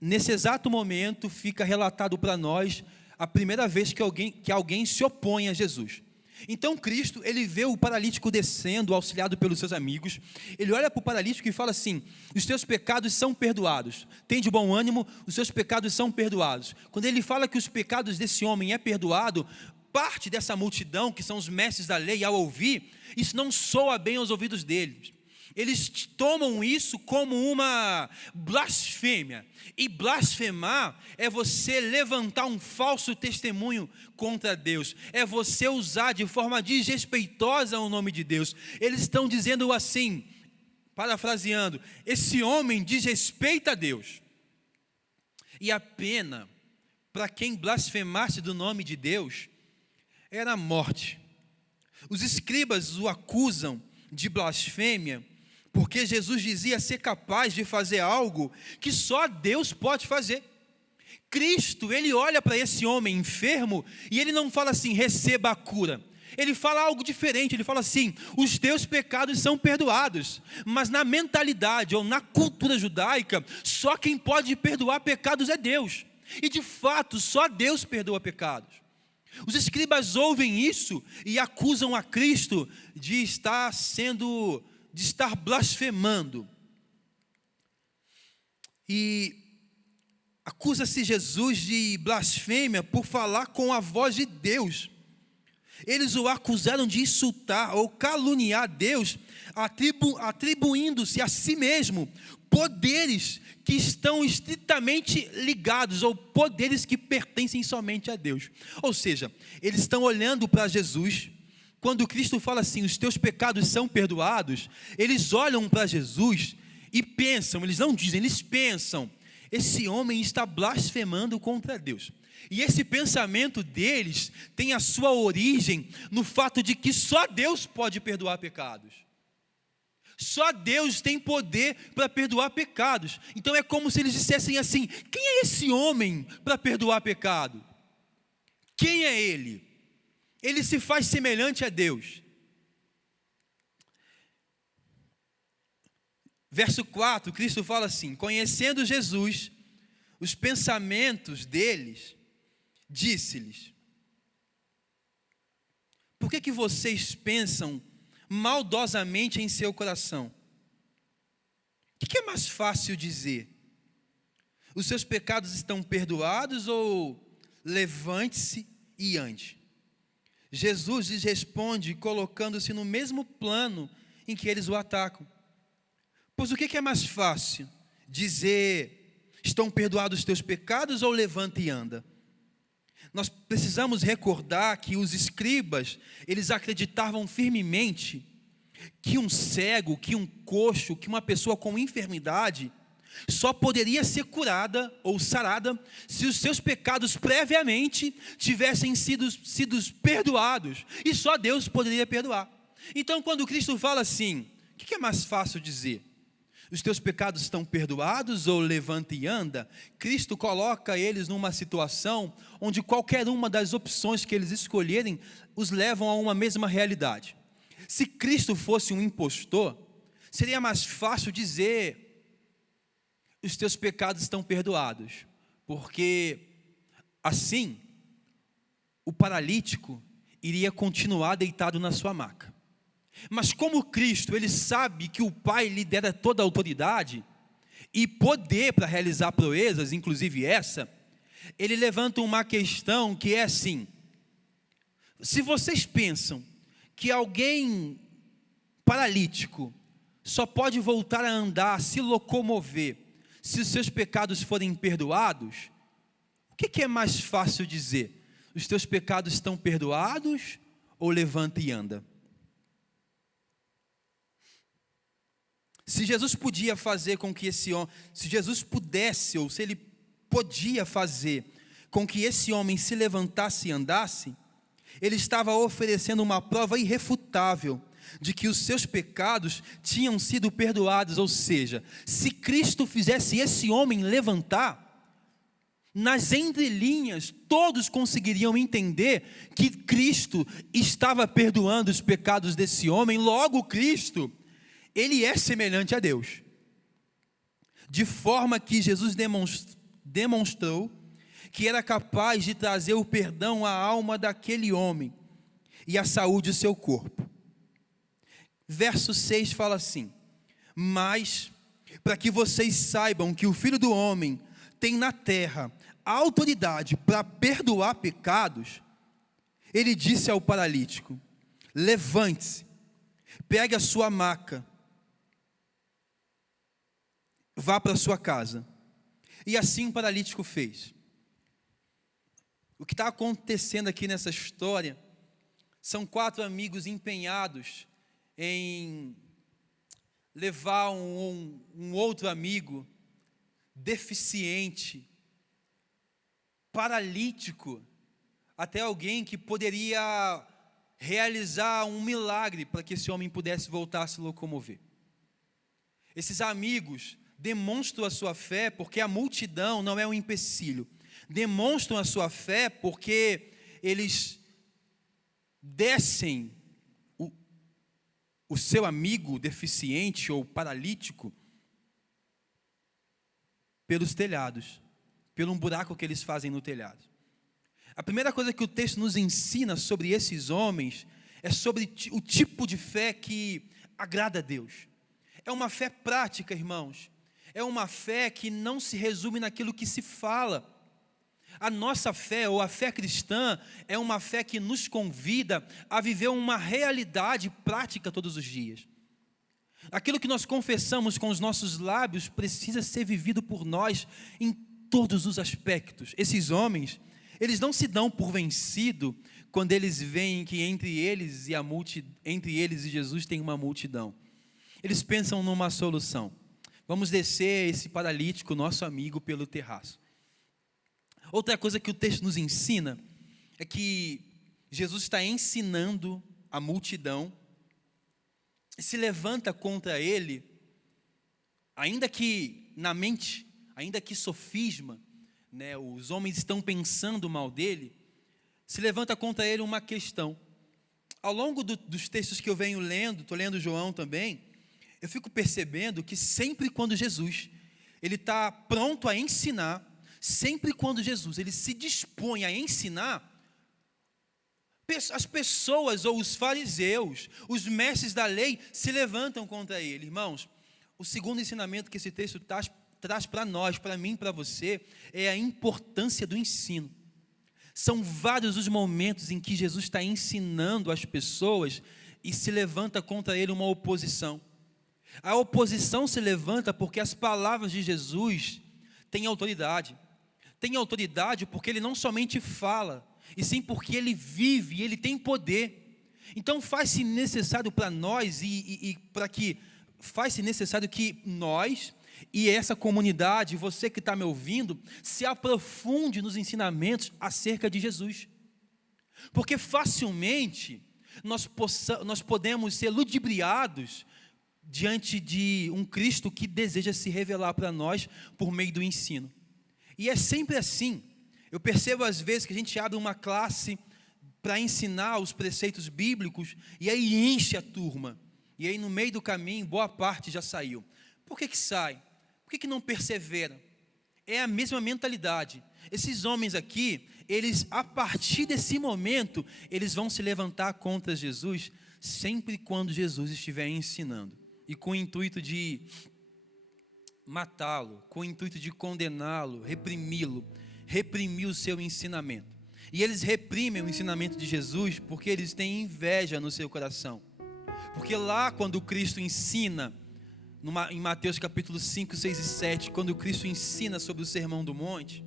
nesse exato momento, fica relatado para nós a primeira vez que alguém se opõe a Jesus. Então Cristo, ele vê o paralítico descendo, auxiliado pelos seus amigos. Ele olha para o paralítico e fala assim: os teus pecados são perdoados. Tem de bom ânimo, os seus pecados são perdoados. Quando ele fala que os pecados desse homem é perdoado, parte dessa multidão, que são os mestres da lei, ao ouvir, isso não soa bem aos ouvidos deles. Eles tomam isso como uma blasfêmia. E blasfemar é você levantar um falso testemunho contra Deus. É você usar de forma desrespeitosa o nome de Deus. Eles estão dizendo assim, parafraseando, esse homem desrespeita a Deus. E a pena para quem blasfemasse do nome de Deus era a morte. Os escribas o acusam de blasfêmia porque Jesus dizia ser capaz de fazer algo que só Deus pode fazer. Cristo, ele olha para esse homem enfermo e ele não fala assim, receba a cura. Ele fala algo diferente, ele fala assim, os teus pecados são perdoados. Mas na mentalidade ou na cultura judaica, só quem pode perdoar pecados é Deus. E de fato, só Deus perdoa pecados. Os escribas ouvem isso e acusam a Cristo de estar blasfemando. E acusa-se Jesus de blasfêmia por falar com a voz de Deus. Eles o acusaram de insultar ou caluniar Deus, atribuindo-se a si mesmo poderes que estão estritamente ligados, ou poderes que pertencem somente a Deus. Ou seja, eles estão olhando para Jesus. Quando Cristo fala assim, os teus pecados são perdoados, eles olham para Jesus e pensam, eles não dizem, eles pensam, esse homem está blasfemando contra Deus. E esse pensamento deles tem a sua origem no fato de que só Deus pode perdoar pecados. Só Deus tem poder para perdoar pecados. Então é como se eles dissessem assim, quem é esse homem para perdoar pecado? Quem é ele? Ele se faz semelhante a Deus. Verso 4, Cristo fala assim, conhecendo Jesus, os pensamentos deles, disse-lhes, por que vocês pensam maldosamente em seu coração? O que é mais fácil dizer? Os seus pecados estão perdoados ou levante-se e ande? Jesus lhes responde colocando-se no mesmo plano em que eles o atacam. Pois o que é mais fácil? Dizer, estão perdoados os teus pecados ou levanta e anda? Nós precisamos recordar que os escribas, eles acreditavam firmemente que um cego, que um coxo, que uma pessoa com enfermidade só poderia ser curada ou sarada se os seus pecados previamente tivessem sido perdoados, e só Deus poderia perdoar. Então quando Cristo fala assim, o que é mais fácil dizer? Os teus pecados estão perdoados ou levanta e anda? Cristo coloca eles numa situação onde qualquer uma das opções que eles escolherem os levam a uma mesma realidade. Se Cristo fosse um impostor, seria mais fácil dizer, os teus pecados estão perdoados, porque assim o paralítico iria continuar deitado na sua maca. Mas como Cristo, ele sabe que o Pai lhe dera toda a autoridade, e poder para realizar proezas, inclusive essa, ele levanta uma questão que é assim: se vocês pensam que alguém paralítico só pode voltar a andar, se locomover, se os seus pecados forem perdoados, o que é mais fácil dizer? Os teus pecados estão perdoados ou levanta e anda? Se Jesus podia fazer com que esse homem, se Jesus pudesse, ou se ele podia fazer com que esse homem se levantasse e andasse, ele estava oferecendo uma prova irrefutável de que os seus pecados tinham sido perdoados. Ou seja, se Cristo fizesse esse homem levantar, nas entrelinhas todos conseguiriam entender que Cristo estava perdoando os pecados desse homem. Logo, Cristo, ele é semelhante a Deus, de forma que Jesus demonstrou que era capaz de trazer o perdão à alma daquele homem e a saúde do seu corpo. Verso 6 fala assim: mas para que vocês saibam que o Filho do Homem tem na terra a autoridade para perdoar pecados, ele disse ao paralítico: levante-se, pegue a sua maca, vá para a sua casa. E assim o paralítico fez. O que está acontecendo aqui nessa história são 4 amigos empenhados em levar um outro amigo deficiente, paralítico, até alguém que poderia realizar um milagre para que esse homem pudesse voltar a se locomover. Esses amigos demonstram a sua fé porque a multidão não é um empecilho. Demonstram a sua fé porque eles descem o seu amigo deficiente ou paralítico pelos telhados, pelo buraco que eles fazem no telhado. A primeira coisa que o texto nos ensina sobre esses homens é sobre o tipo de fé que agrada a Deus. É uma fé prática, irmãos. É uma fé que não se resume naquilo que se fala. A nossa fé, ou a fé cristã, é uma fé que nos convida a viver uma realidade prática todos os dias. Aquilo que nós confessamos com os nossos lábios precisa ser vivido por nós em todos os aspectos. Esses homens, eles não se dão por vencido quando eles veem que entre eles e Jesus tem uma multidão. Eles pensam numa solução. Vamos descer esse paralítico, nosso amigo, pelo terraço. Outra coisa que o texto nos ensina é que Jesus está ensinando a multidão, se levanta contra ele, ainda que na mente, ainda que sofisma, né, os homens estão pensando mal dele, se levanta contra ele uma questão. Ao longo dos textos que eu venho lendo, estou lendo João também, eu fico percebendo que sempre quando Jesus ele está pronto a ensinar, sempre quando Jesus ele se dispõe a ensinar, as pessoas ou os fariseus, os mestres da lei, se levantam contra ele. Irmãos, o segundo ensinamento que esse texto traz para nós, para mim, para você, é a importância do ensino. São vários os momentos em que Jesus está ensinando as pessoas e se levanta contra ele uma oposição. A oposição se levanta porque as palavras de Jesus têm autoridade. Tem autoridade porque ele não somente fala, e sim porque ele vive, e ele tem poder. Então faz-se necessário para nós, faz-se necessário que nós e essa comunidade, você que está me ouvindo, se aprofunde nos ensinamentos acerca de Jesus. Porque facilmente nós podemos ser ludibriados diante de um Cristo que deseja se revelar para nós por meio do ensino. E é sempre assim. Eu percebo às vezes que a gente abre uma classe para ensinar os preceitos bíblicos e aí enche a turma. E aí no meio do caminho, boa parte já saiu. Por que sai? Por que não persevera? É a mesma mentalidade. Esses homens aqui, eles a partir desse momento, eles vão se levantar contra Jesus sempre quando Jesus estiver ensinando. E com o intuito de matá-lo, com o intuito de condená-lo, reprimi-lo, reprimir o seu ensinamento. E eles reprimem o ensinamento de Jesus porque eles têm inveja no seu coração. Porque lá quando Cristo ensina, em Mateus capítulo 5, 6 e 7, quando Cristo ensina sobre o Sermão do Monte,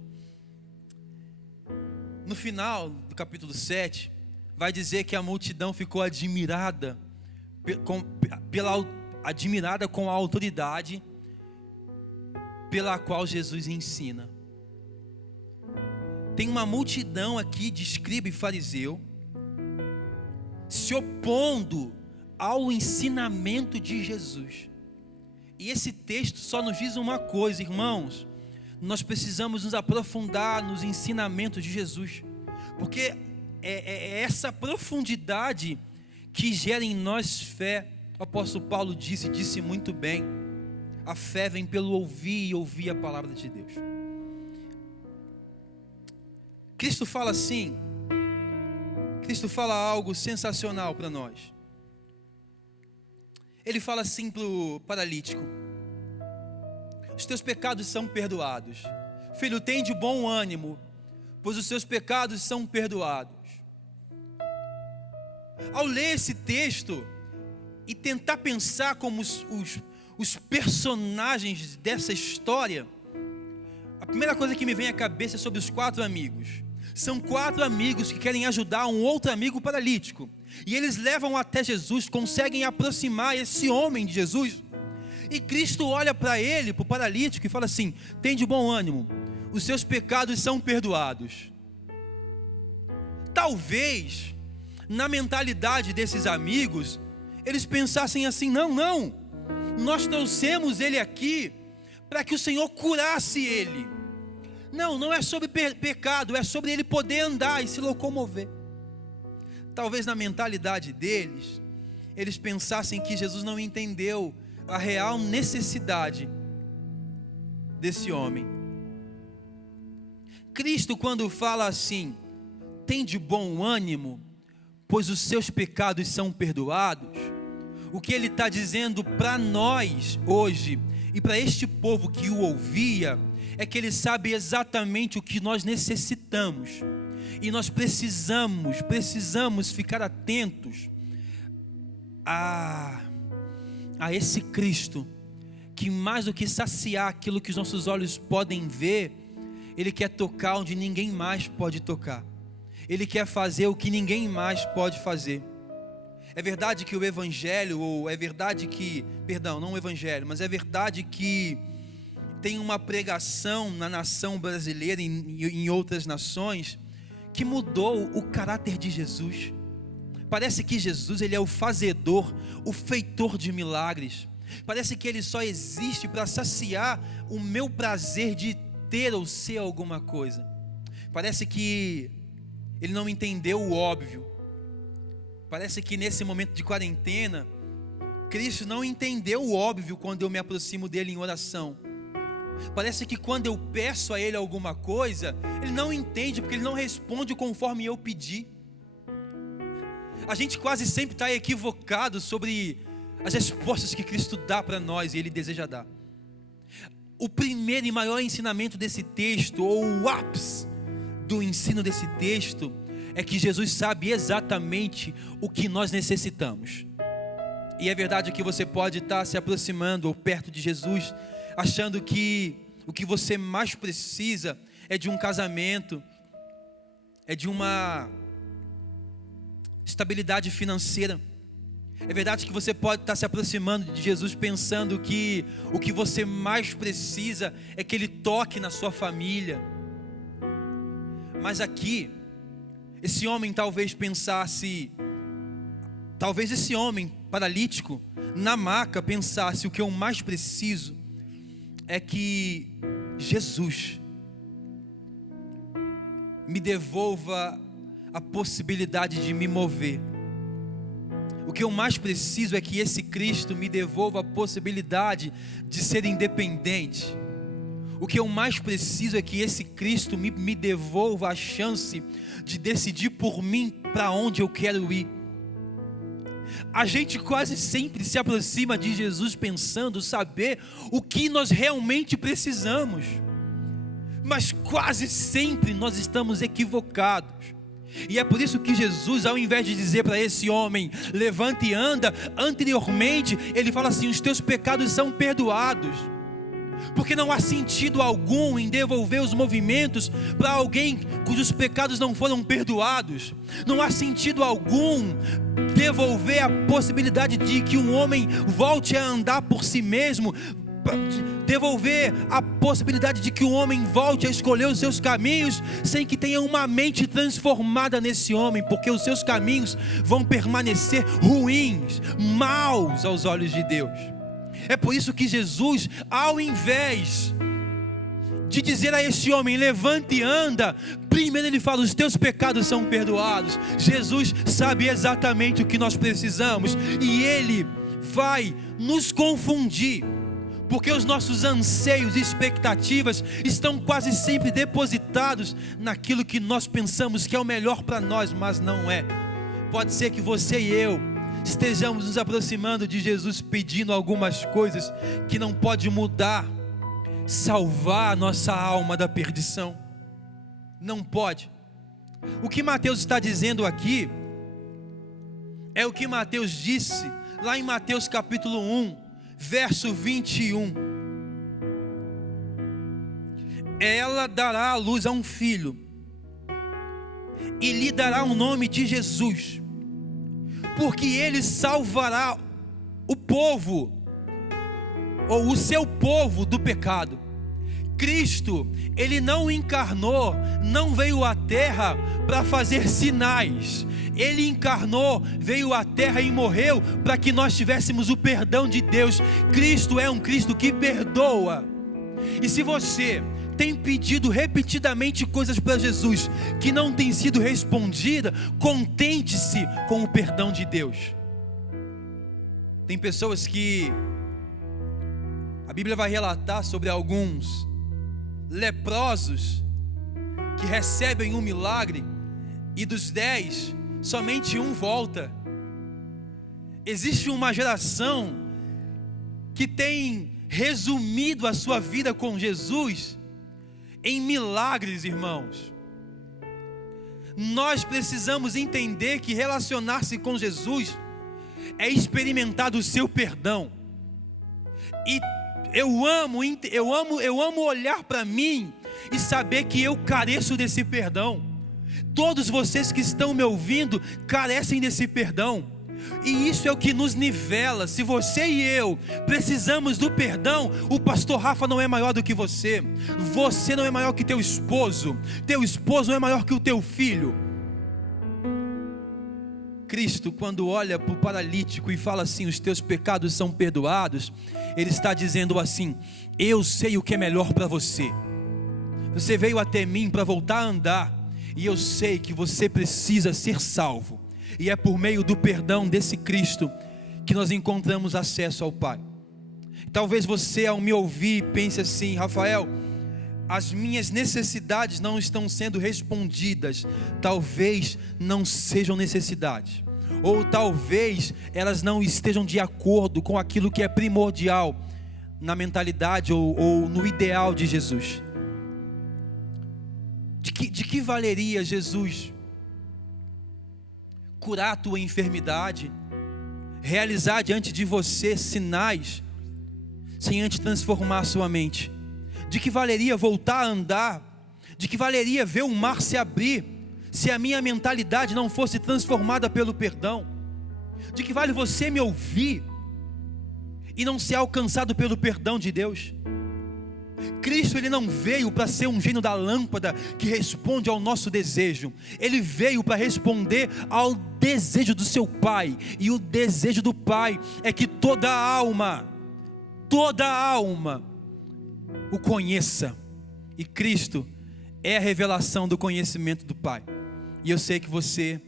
no final do capítulo 7, vai dizer que a multidão ficou admirada com a autoridade pela qual Jesus ensina. Tem uma multidão aqui de escriba e fariseu se opondo ao ensinamento de Jesus. E esse texto só nos diz uma coisa, irmãos: nós precisamos nos aprofundar nos ensinamentos de Jesus, porque é essa profundidade que gera em nós fé. O apóstolo Paulo disse muito bem: a fé vem pelo ouvir e ouvir a palavra de Deus. Cristo fala assim, Cristo fala algo sensacional para nós. Ele fala assim para o paralítico: os teus pecados são perdoados. Filho, tem de bom ânimo, pois os seus pecados são perdoados. Ao ler esse texto e tentar pensar como os personagens dessa história, a primeira coisa que me vem à cabeça é sobre os 4 amigos. São 4 amigos que querem ajudar um outro amigo paralítico. E eles levam até Jesus, conseguem aproximar esse homem de Jesus. E Cristo olha para ele, para o paralítico, e fala assim: tem de bom ânimo, os seus pecados são perdoados. Talvez, na mentalidade desses amigos, eles pensassem assim: não, nós trouxemos ele aqui para que o Senhor curasse ele. Não é sobre pecado, é sobre ele poder andar e se locomover. Talvez na mentalidade deles, eles pensassem que Jesus não entendeu a real necessidade desse homem. Cristo, quando fala assim: tem de bom ânimo, pois os seus pecados são perdoados, o que ele está dizendo para nós hoje e para este povo que o ouvia é que ele sabe exatamente o que nós necessitamos, e nós precisamos ficar atentos a esse Cristo, que mais do que saciar aquilo que os nossos olhos podem ver, ele quer tocar onde ninguém mais pode tocar, ele quer fazer o que ninguém mais pode fazer. É verdade que o evangelho, ou é verdade que, perdão, não o evangelho, mas é verdade que tem uma pregação na nação brasileira e em outras nações que mudou o caráter de Jesus. Parece que Jesus, ele é o fazedor, o feitor de milagres. Parece que ele só existe para saciar o meu prazer de ter ou ser alguma coisa. Parece que ele não entendeu o óbvio. Parece que nesse momento de quarentena, Cristo não entendeu o óbvio quando eu me aproximo dele em oração. Parece que quando eu peço a ele alguma coisa, ele não entende, porque ele não responde conforme eu pedi. A gente quase sempre está equivocado sobre as respostas que Cristo dá para nós e ele deseja dar. O primeiro e maior ensinamento desse texto, ou o ápice do ensino desse texto, é que Jesus sabe exatamente o que nós necessitamos. E é verdade que você pode estar se aproximando ou perto de Jesus, achando que o que você mais precisa é de um casamento, é de uma estabilidade financeira. É verdade que você pode estar se aproximando de Jesus pensando que o que você mais precisa é que Ele toque na sua família. Mas aqui, esse homem talvez pensasse, talvez esse homem paralítico na maca pensasse: o que eu mais preciso é que Jesus me devolva a possibilidade de me mover. O que eu mais preciso é que esse Cristo me devolva a possibilidade de ser independente. O que eu mais preciso é que esse Cristo me devolva a chance de decidir por mim para onde eu quero ir. A gente quase sempre se aproxima de Jesus pensando saber o que nós realmente precisamos, mas quase sempre nós estamos equivocados. E é por isso que Jesus, ao invés de dizer para esse homem, levanta e anda, anteriormente ele fala assim: os teus pecados são perdoados. Porque não há sentido algum em devolver os movimentos para alguém cujos pecados não foram perdoados. Não há sentido algum devolver a possibilidade de que um homem volte a andar por si mesmo, devolver a possibilidade de que um homem volte a escolher os seus caminhos, sem que tenha uma mente transformada nesse homem, porque os seus caminhos vão permanecer ruins, maus aos olhos de Deus. É por isso que Jesus, ao invés de dizer a esse homem, levante e anda, primeiro ele fala: os teus pecados são perdoados. Jesus sabe exatamente o que nós precisamos, e ele vai nos confundir, porque os nossos anseios e expectativas estão quase sempre depositados naquilo que nós pensamos que é o melhor para nós, mas não é. Pode ser que você e eu estejamos nos aproximando de Jesus pedindo algumas coisas que não pode mudar, salvar a nossa alma da perdição. Não pode. O que Mateus está dizendo aqui é o que Mateus disse lá em Mateus capítulo 1, verso 21. Ela dará à luz a um filho, e lhe dará o nome de Jesus, porque ele salvará o povo, ou o seu povo, do pecado. Cristo, ele não encarnou, não veio à terra para fazer sinais. Ele encarnou, veio à terra e morreu para que nós tivéssemos o perdão de Deus. Cristo é um Cristo que perdoa. E se você tem pedido repetidamente coisas para Jesus que não tem sido respondida, contente-se com o perdão de Deus. Tem pessoas que a Bíblia vai relatar sobre alguns leprosos que recebem um milagre, e dos 10, somente um volta. Existe uma geração que tem resumido a sua vida com Jesus em milagres, irmãos. Nós precisamos entender que relacionar-se com Jesus é experimentar o seu perdão. E eu amo olhar para mim e saber que eu careço desse perdão. Todos vocês que estão me ouvindo carecem desse perdão. E isso é o que nos nivela. Se você e eu precisamos do perdão, o pastor Rafa não é maior do que você. Você não é maior que teu esposo. Teu esposo não é maior que o teu filho. Cristo, quando olha para o paralítico e fala assim: os teus pecados são perdoados, Ele está dizendo assim: eu sei o que é melhor para você. Você veio até mim para voltar a andar, e eu sei que você precisa ser salvo. E é por meio do perdão desse Cristo que nós encontramos acesso ao Pai. Talvez você, ao me ouvir, pense assim: Rafael, as minhas necessidades não estão sendo respondidas. Talvez não sejam necessidades, ou talvez elas não estejam de acordo com aquilo que é primordial na mentalidade ou no ideal de Jesus. De que valeria Jesus curar a tua enfermidade, realizar diante de você sinais, sem antes transformar a sua mente? De que valeria voltar a andar? De que valeria ver o mar se abrir, se a minha mentalidade não fosse transformada pelo perdão? De que vale você me ouvir e não ser alcançado pelo perdão de Deus? Cristo, ele não veio para ser um gênio da lâmpada que responde ao nosso desejo. Ele veio para responder ao desejo do seu Pai. E o desejo do Pai é que toda alma o conheça. E Cristo é a revelação do conhecimento do Pai. E eu sei que você,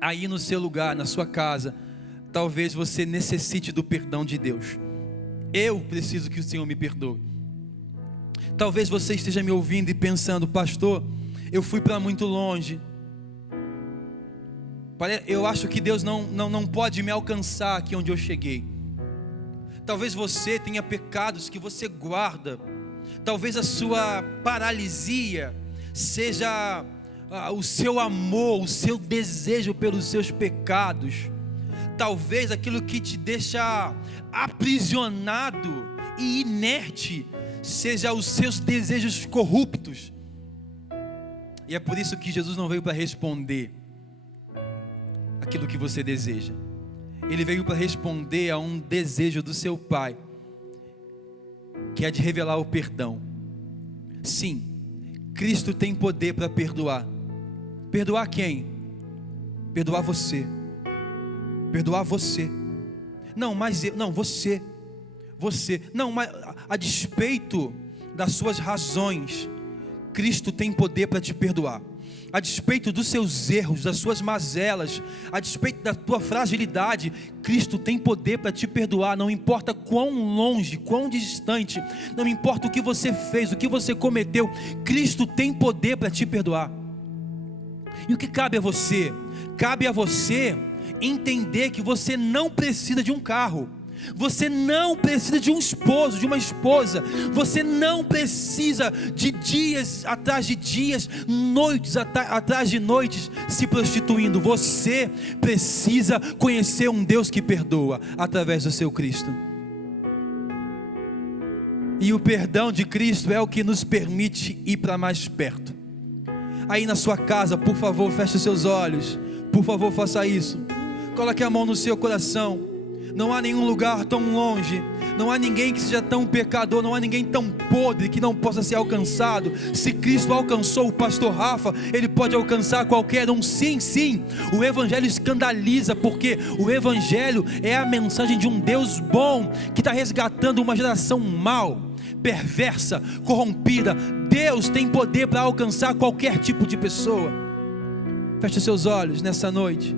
aí no seu lugar, na sua casa, talvez você necessite do perdão de Deus. Eu preciso que o Senhor me perdoe. Talvez você esteja me ouvindo e pensando: pastor, eu fui para muito longe, Eu acho que Deus não pode me alcançar aqui onde eu cheguei. Talvez você tenha pecados que você guarda. Talvez a sua paralisia seja o seu amor, o seu desejo pelos seus pecados. Talvez aquilo que te deixa aprisionado e inerte seja os seus desejos corruptos. E é por isso que Jesus não veio para responder aquilo que você deseja. Ele veio para responder a um desejo do seu Pai, que é de revelar o perdão. Sim, Cristo tem poder para perdoar. Perdoar quem? Perdoar você. Perdoar você. Você. Não, mas a despeito das suas razões, Cristo tem poder para te perdoar. A despeito dos seus erros, das suas mazelas, a despeito da tua fragilidade, Cristo tem poder para te perdoar. Não importa quão longe, quão distante, não importa o que você fez, o que você cometeu, Cristo tem poder para te perdoar. E o que cabe a você? Cabe a você entender que você não precisa de um carro. Você não precisa de um esposo, de uma esposa. Você não precisa de dias atrás de dias, noites atrás de noites se prostituindo. Você precisa conhecer um Deus que perdoa através do seu Cristo. E o perdão de Cristo é o que nos permite ir para mais perto. Aí na sua casa, por favor, feche os seus olhos. Por favor, faça isso. Coloque a mão no seu coração. Não há nenhum lugar tão longe, não há ninguém que seja tão pecador, não há ninguém tão podre que não possa ser alcançado. Se Cristo alcançou o pastor Rafa, Ele pode alcançar qualquer um. Sim, o Evangelho escandaliza, porque o Evangelho é a mensagem de um Deus bom, que está resgatando uma geração mal, perversa, corrompida. Deus tem poder para alcançar qualquer tipo de pessoa. Feche seus olhos nessa noite.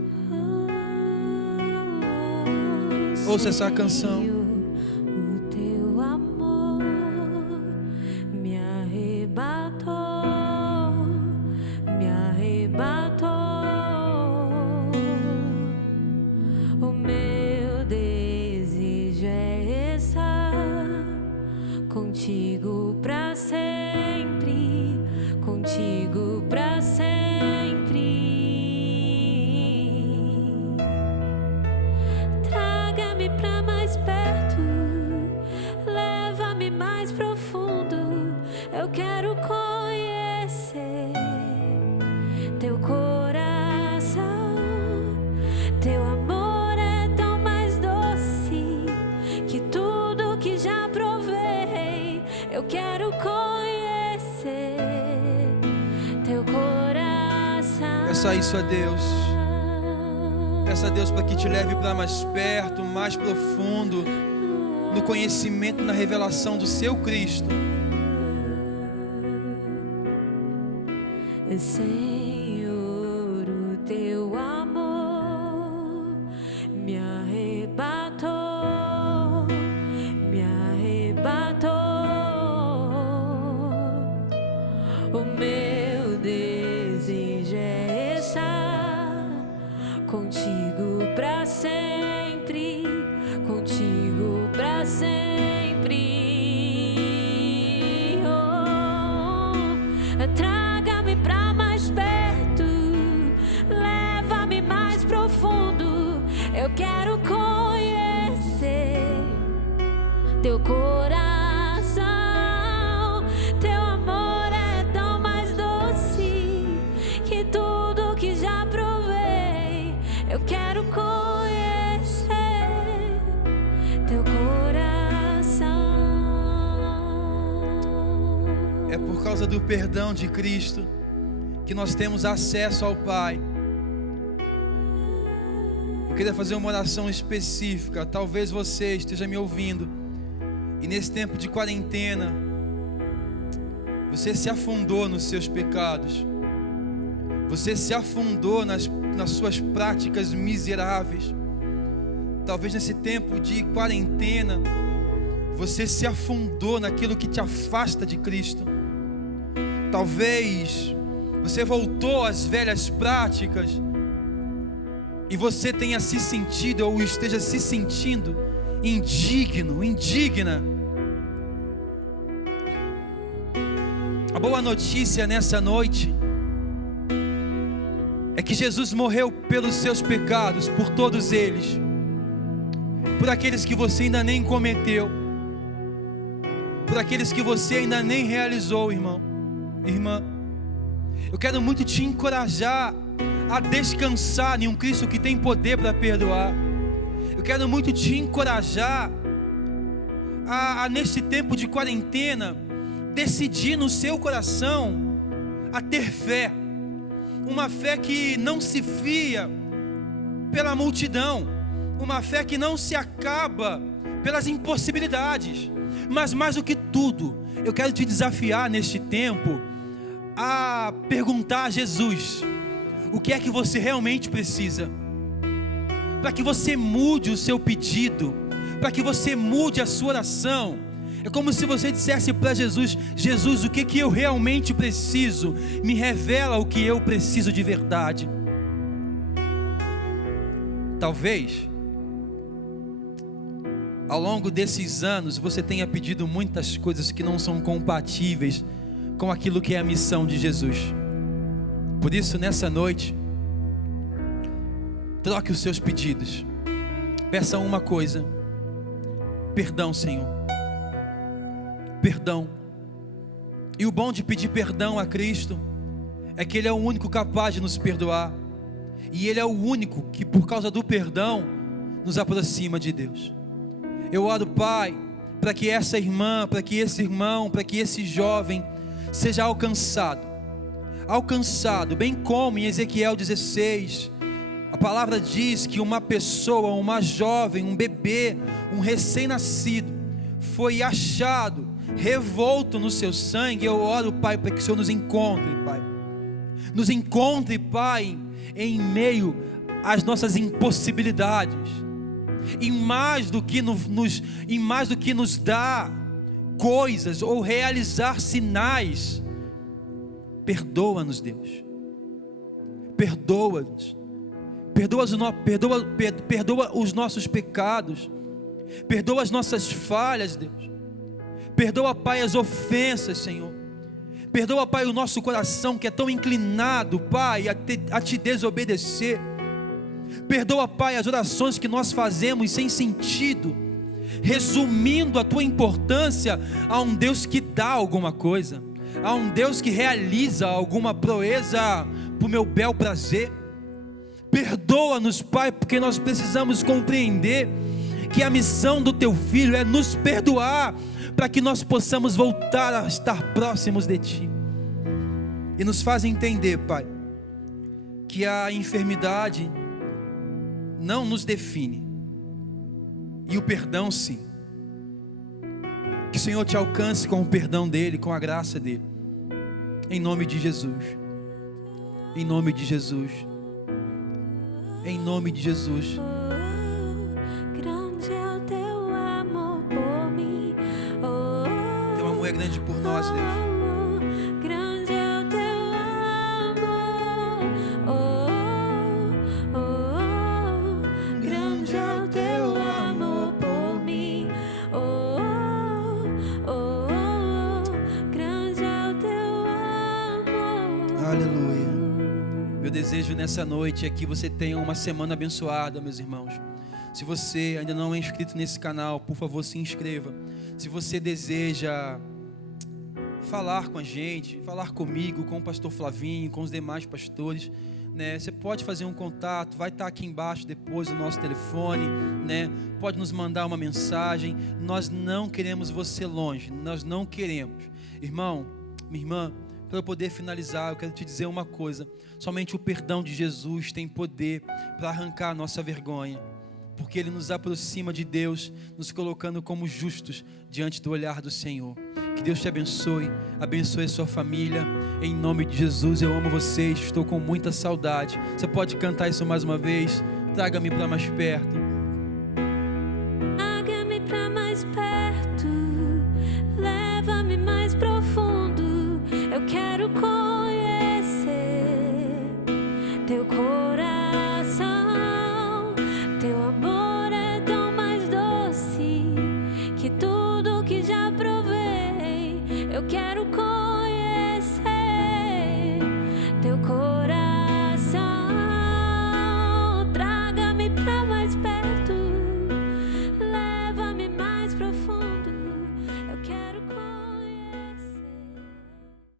Ouça essa canção. O teu amor me arrebatou, me arrebatou. O meu desejo é estar contigo para sempre, contigo para sempre. Traga-me para mais perto, leva-me mais profundo. Eu quero conhecer teu coração. Teu amor é tão mais doce que tudo que já provei. Eu quero conhecer teu coração. Peça isso a Deus. Peça a Deus para que te leve para mais perto, mais profundo, no conhecimento, na revelação do seu Cristo. Senhor, o teu amor me arrebatou, me arrebatou. O meu desejo é estar contigo para sempre, contigo para sempre. Traga-me para mais perto, leva-me mais profundo. Eu quero conhecer teu coração. Teu amor é tão mais doce que tudo que já provei. Eu quero conhecer teu coração. É por causa do perdão de Cristo que nós temos acesso ao Pai. Eu queria fazer uma oração específica. Talvez você esteja me ouvindo e nesse tempo de quarentena você se afundou nos seus pecados. Você se afundou nas suas práticas miseráveis. Talvez nesse tempo de quarentena você se afundou naquilo que te afasta de Cristo. Talvez você voltou às velhas práticas. e você tenha se sentido ou esteja se sentindo indigno, indigna, a boa notícia nessa noite é que Jesus morreu pelos seus pecados, por todos eles, por aqueles que você ainda nem cometeu, por aqueles que você ainda nem realizou, irmão, irmã. Eu quero muito te encorajar a descansar em um Cristo que tem poder para perdoar. Eu quero muito te encorajar a neste tempo de quarentena, decidir no seu coração a ter fé, uma fé que não se fia pela multidão, uma fé que não se acaba pelas impossibilidades, mas mais do que tudo, eu quero te desafiar neste tempo a perguntar a Jesus o que é que você realmente precisa, para que você mude o seu pedido, para que você mude a sua oração. É como se você dissesse para Jesus: Jesus, o que eu realmente preciso? Me revela o que eu preciso de verdade. Talvez ao longo desses anos você tenha pedido muitas coisas que não são compatíveis com aquilo que é a missão de Jesus. Por isso, nessa noite, troque os seus pedidos. Peça uma coisa: perdão, Senhor. Perdão. E o bom de pedir perdão a Cristo é que Ele é o único capaz de nos perdoar, e Ele é o único que, por causa do perdão, nos aproxima de Deus. Eu oro, Pai, para que essa irmã, para que esse irmão, para que esse jovem seja alcançado, bem como em Ezequiel 16, a palavra diz que uma pessoa, uma jovem, um bebê, um recém-nascido, foi achado revolto no seu sangue. Eu oro, Pai, para que o Senhor nos encontre, Pai. Nos encontre, Pai, em meio às nossas impossibilidades. E mais do que nos dá coisas ou realizar sinais, perdoa-nos, Deus. Perdoa-nos. Perdoa os nossos pecados. Perdoa as nossas falhas, Deus. Perdoa, Pai, as ofensas, Senhor. Perdoa, Pai, o nosso coração que é tão inclinado, Pai, a te desobedecer. Perdoa, Pai, as orações que nós fazemos sem sentido, resumindo a tua importância a um Deus que dá alguma coisa, a um Deus que realiza alguma proeza para o meu bel prazer. Perdoa-nos, Pai, porque nós precisamos compreender que a missão do teu Filho é nos perdoar, para que nós possamos voltar a estar próximos de ti. E nos faz entender, Pai, que a enfermidade não nos define, e o perdão sim. Que o Senhor te alcance com o perdão dEle, com a graça dEle, em nome de Jesus, em nome de Jesus, em nome de Jesus. Grande é o teu amor por mim. Teu amor é grande por nós, Deus. Grande é o teu amor. Grande é o teu amor por mim. Grande é o teu amor. Aleluia. Meu desejo nessa noite é que você tenha uma semana abençoada, meus irmãos. Se você ainda não é inscrito nesse canal, por favor, se inscreva. Se você deseja falar com a gente, falar comigo, com o pastor Flavinho, com os demais pastores, né? Você pode fazer um contato, vai estar aqui embaixo depois o nosso telefone, né? Pode nos mandar uma mensagem. Nós não queremos você longe, nós não queremos. Irmão, minha irmã, para eu poder finalizar, eu quero te dizer uma coisa: somente o perdão de Jesus tem poder para arrancar a nossa vergonha, porque Ele nos aproxima de Deus, nos colocando como justos diante do olhar do Senhor. Que Deus te abençoe, abençoe a sua família, em nome de Jesus. Eu amo vocês, estou com muita saudade. Você pode cantar isso mais uma vez? Traga-me para mais perto. Traga-me para mais perto, leva-me mais profundo. Eu quero conhecer teu coração. quero